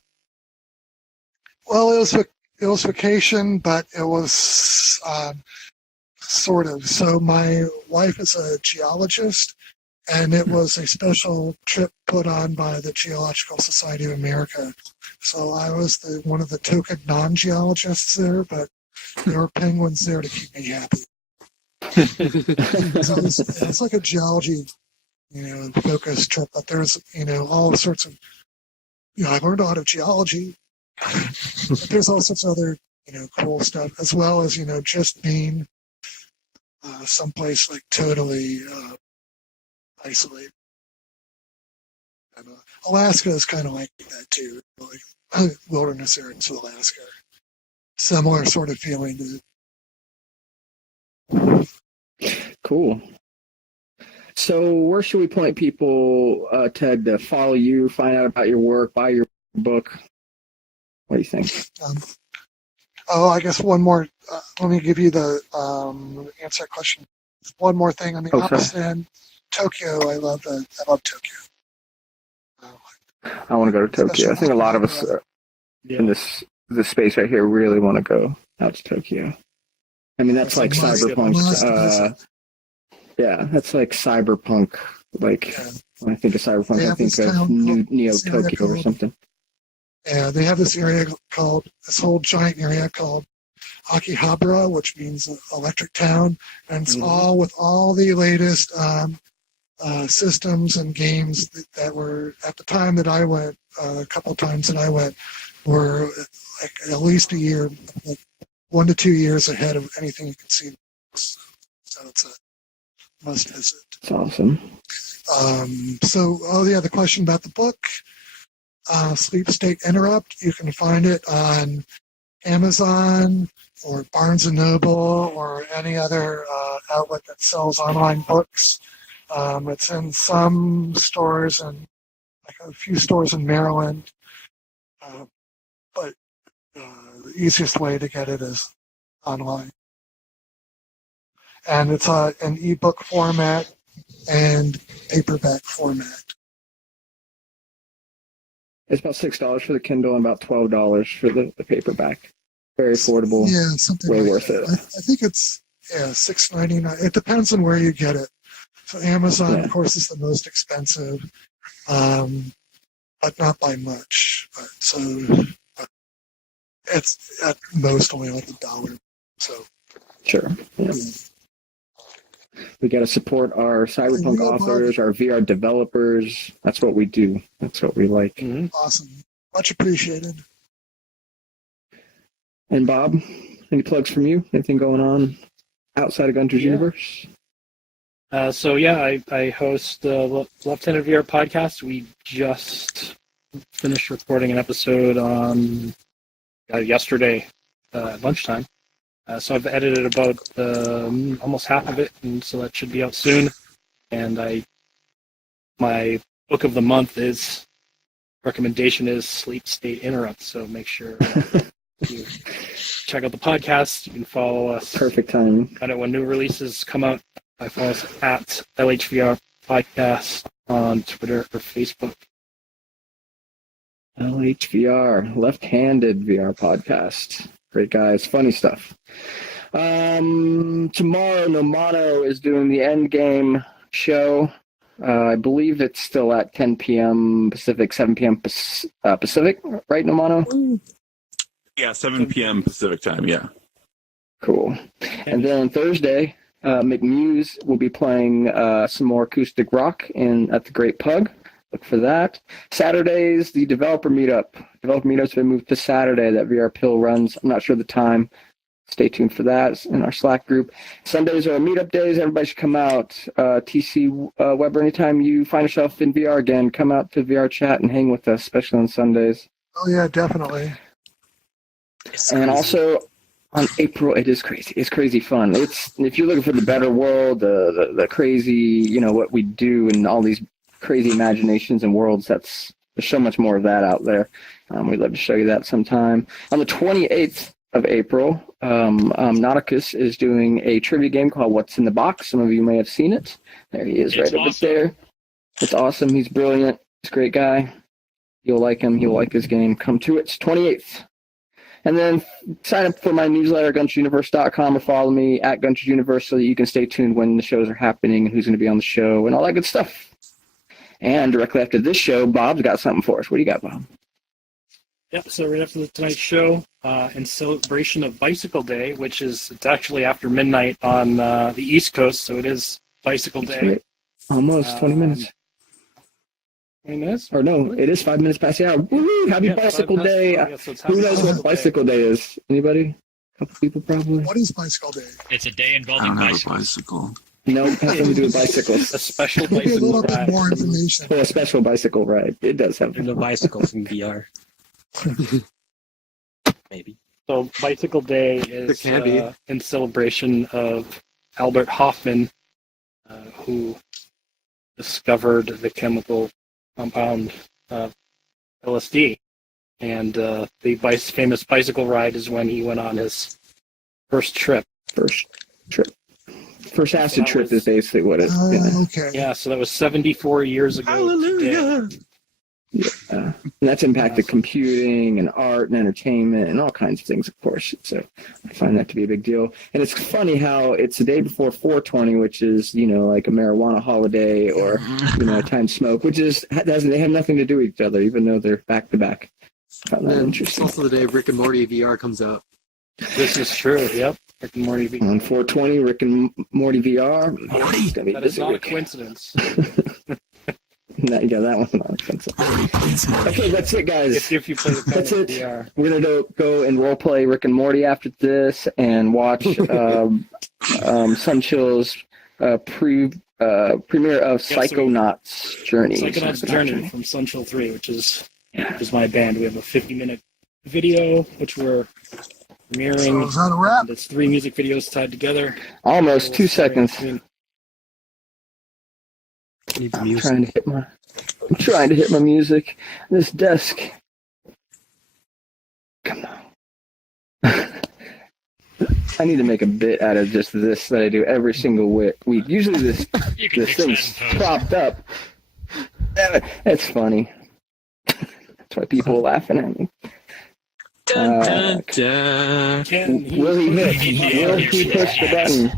Well, it was vacation, but it was sort of. So my wife is a geologist, and it was a special trip put on by the Geological Society of America. So I was one of the token non-geologists there, but there were penguins there to keep me happy. So it's like a geology, focused trip, but there's, all sorts of, I learned a lot of geology, but there's all sorts of other, cool stuff, as well as, just being someplace totally isolated. And, Alaska is kind of like that too, wilderness areas of Alaska. Similar sort of feeling to it. Cool. So where should we point people, Ted, to follow you, find out about your work, buy your book? What do you think? I guess one more. Let me give you the answer that question. One more thing. I mean, opposite Tokyo. I love Tokyo. I want to go to Tokyo. I think a lot of us in this space right here really want to go out to Tokyo. I mean, that's like cyberpunk. That's like cyberpunk. When I think of cyberpunk, I think of Neo Tokyo or something. Yeah, they have this whole giant area called Akihabara, which means electric town, and it's all with all the latest systems and games that were at the time that I went. A couple of times that I went were at least a year, 1 to 2 years ahead of anything you can see. So it's a must visit. That's awesome. The question about the book, Sleep State Interrupt. You can find it on Amazon or Barnes & Noble or any other outlet that sells online books. It's in some stores and like a few stores in Maryland, but the easiest way to get it is online. And it's an ebook format and paperback format. It's about $6 for the Kindle and about $12 for the paperback. Very affordable. Yeah, something way like worth that. it. I think it's $6.99. It depends on where you get it. So Amazon, of course, is the most expensive, but not by much. But it's at most only like $1. So sure. Yeah. We got to support our cyberpunk authors, our VR developers. That's what we do. That's what we like. Awesome. Much appreciated. And Bob, any plugs from you? Anything going on outside of Gunters Universe? I host the Lieutenant VR podcast. We just finished recording an episode on yesterday at lunchtime. So I've edited about almost half of it, and so that should be out soon. And my book of the month recommendation is Sleep State Interrupt. So make sure you check out the podcast. You can follow us. Perfect timing. Find out when new releases come out. I follow us at LHVR Podcast on Twitter or Facebook. LHVR, left-handed VR podcast. Great guys, funny stuff. Tomorrow, Nomano is doing the Endgame show. I believe it's still at 10 p.m. Pacific, 7 p.m. Pacific, right, Nomano? Yeah, 7 p.m. Pacific time, yeah. Cool. And then Thursday, McMuse will be playing some more acoustic rock at the Great Pug. Look for that. Saturdays, the developer meetup. Developer meetup's been moved to Saturday that VR Pill runs. I'm not sure the time. Stay tuned for that. It's in our Slack group. Sundays are meetup days. Everybody should come out. TC Weber, anytime you find yourself in VR again, come out to VR chat and hang with us, especially on Sundays. Oh, yeah, definitely. And also on April, it is crazy. It's crazy fun. If you're looking for the better world, the crazy, what we do and all these crazy imaginations and worlds, there's so much more of that out there. We'd love to show you that sometime. On the 28th of April, Nauticus is doing a trivia game called What's in the Box. Some of you may have seen it. There he is, right up there. It's awesome. He's brilliant. He's a great guy. You'll like him. You'll like his game. Come to it. It's 28th. And then sign up for my newsletter, GuntersUniverse.com, or follow me at Gunters Universe so that you can stay tuned when the shows are happening and who's going to be on the show and all that good stuff. And directly after this show, Bob's got something for us. What do you got, Bob? Yep, so right after tonight's show, in celebration of Bicycle Day, it's actually after midnight on the East Coast, so it is Bicycle Day. Right. Almost 20 minutes. 20 minutes? Or no, it is 5 minutes past the hour. Woo! Happy Bicycle Day. Who knows what Bicycle Day is? Anybody? A couple people probably. What is Bicycle Day? It's a day involving bicycles. No, it has nothing to do with bicycles. A special Maybe a bicycle little bit ride. more information. Oh, a special bicycle ride. It does have. No bicycles in VR. Maybe. So Bicycle Day is can be. in celebration of Albert Hoffman, who discovered the chemical compound LSD. And the famous bicycle ride is when he went on his first trip. First acid trip is basically what it is. Okay. Yeah, so that was 74 years ago. Hallelujah! And that's impacted computing and art and entertainment and all kinds of things, of course. So I find that to be a big deal. And it's funny how it's the day before 420, which is, like a marijuana holiday or, a time smoke, which they have nothing to do with each other, even though they're back to back. And it's also the day Rick and Morty VR comes out. This is true, yep. Rick and Morty VR. On 420, Rick and Morty VR. That is not a coincidence. Yeah, that one's not offensive. Okay, that's it, guys. If you play the That's it. VR. We're going to go and role play Rick and Morty after this and watch Sunchill's premiere of Psychonauts Journey. Psychonauts Journey from Sunchill 3, which is my band. We have a 50-minute video, which we're premiering. So is that a wrap? And it's 3 music videos tied together. Almost 2 seconds. I'm trying to hit my music. This desk. Come on. I need to make a bit out of just this that I do every single week. Usually this thing's propped up. That's funny. That's why people are laughing at me. Will he push the button?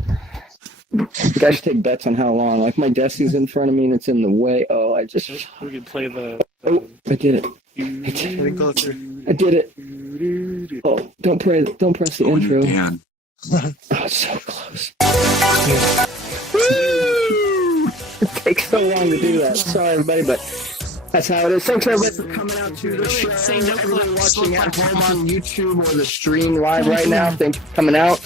You guys should take bets on how long. Like my desk is in front of me and it's in the way. Oh, we could play the. Oh, I did it. I did it. Oh, don't press the intro. Oh, it's so close. It takes so long to do that. Sorry, everybody, but that's how it is. Thanks, everybody, for coming out to the show. Everyone watching at home on YouTube or the stream live right now, thanks for coming out.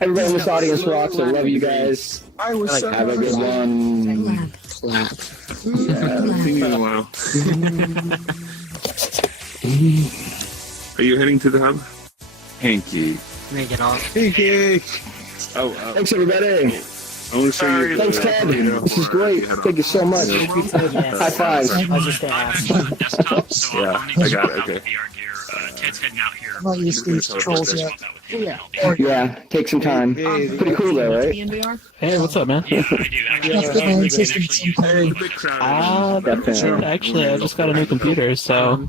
Everybody in this audience rocks. I love you guys. Have a good one. Clap. Yeah, seen you in a while. Are you heading to the hub? Hanky. Make it off. Hanky. Thanks, everybody. I want to show you. Thanks, Ted. This is great. Thank you so much. High fives. I was just going to ask. Desktop, so Yeah, I'm I got it. Okay. VR gear. Ted's heading out here. I'm not used to these controls yet. Yeah, take some time. Pretty cool, though, right? Hey, what's up, man? Yeah, I do. That's the main system. Actually, I just got a new computer, so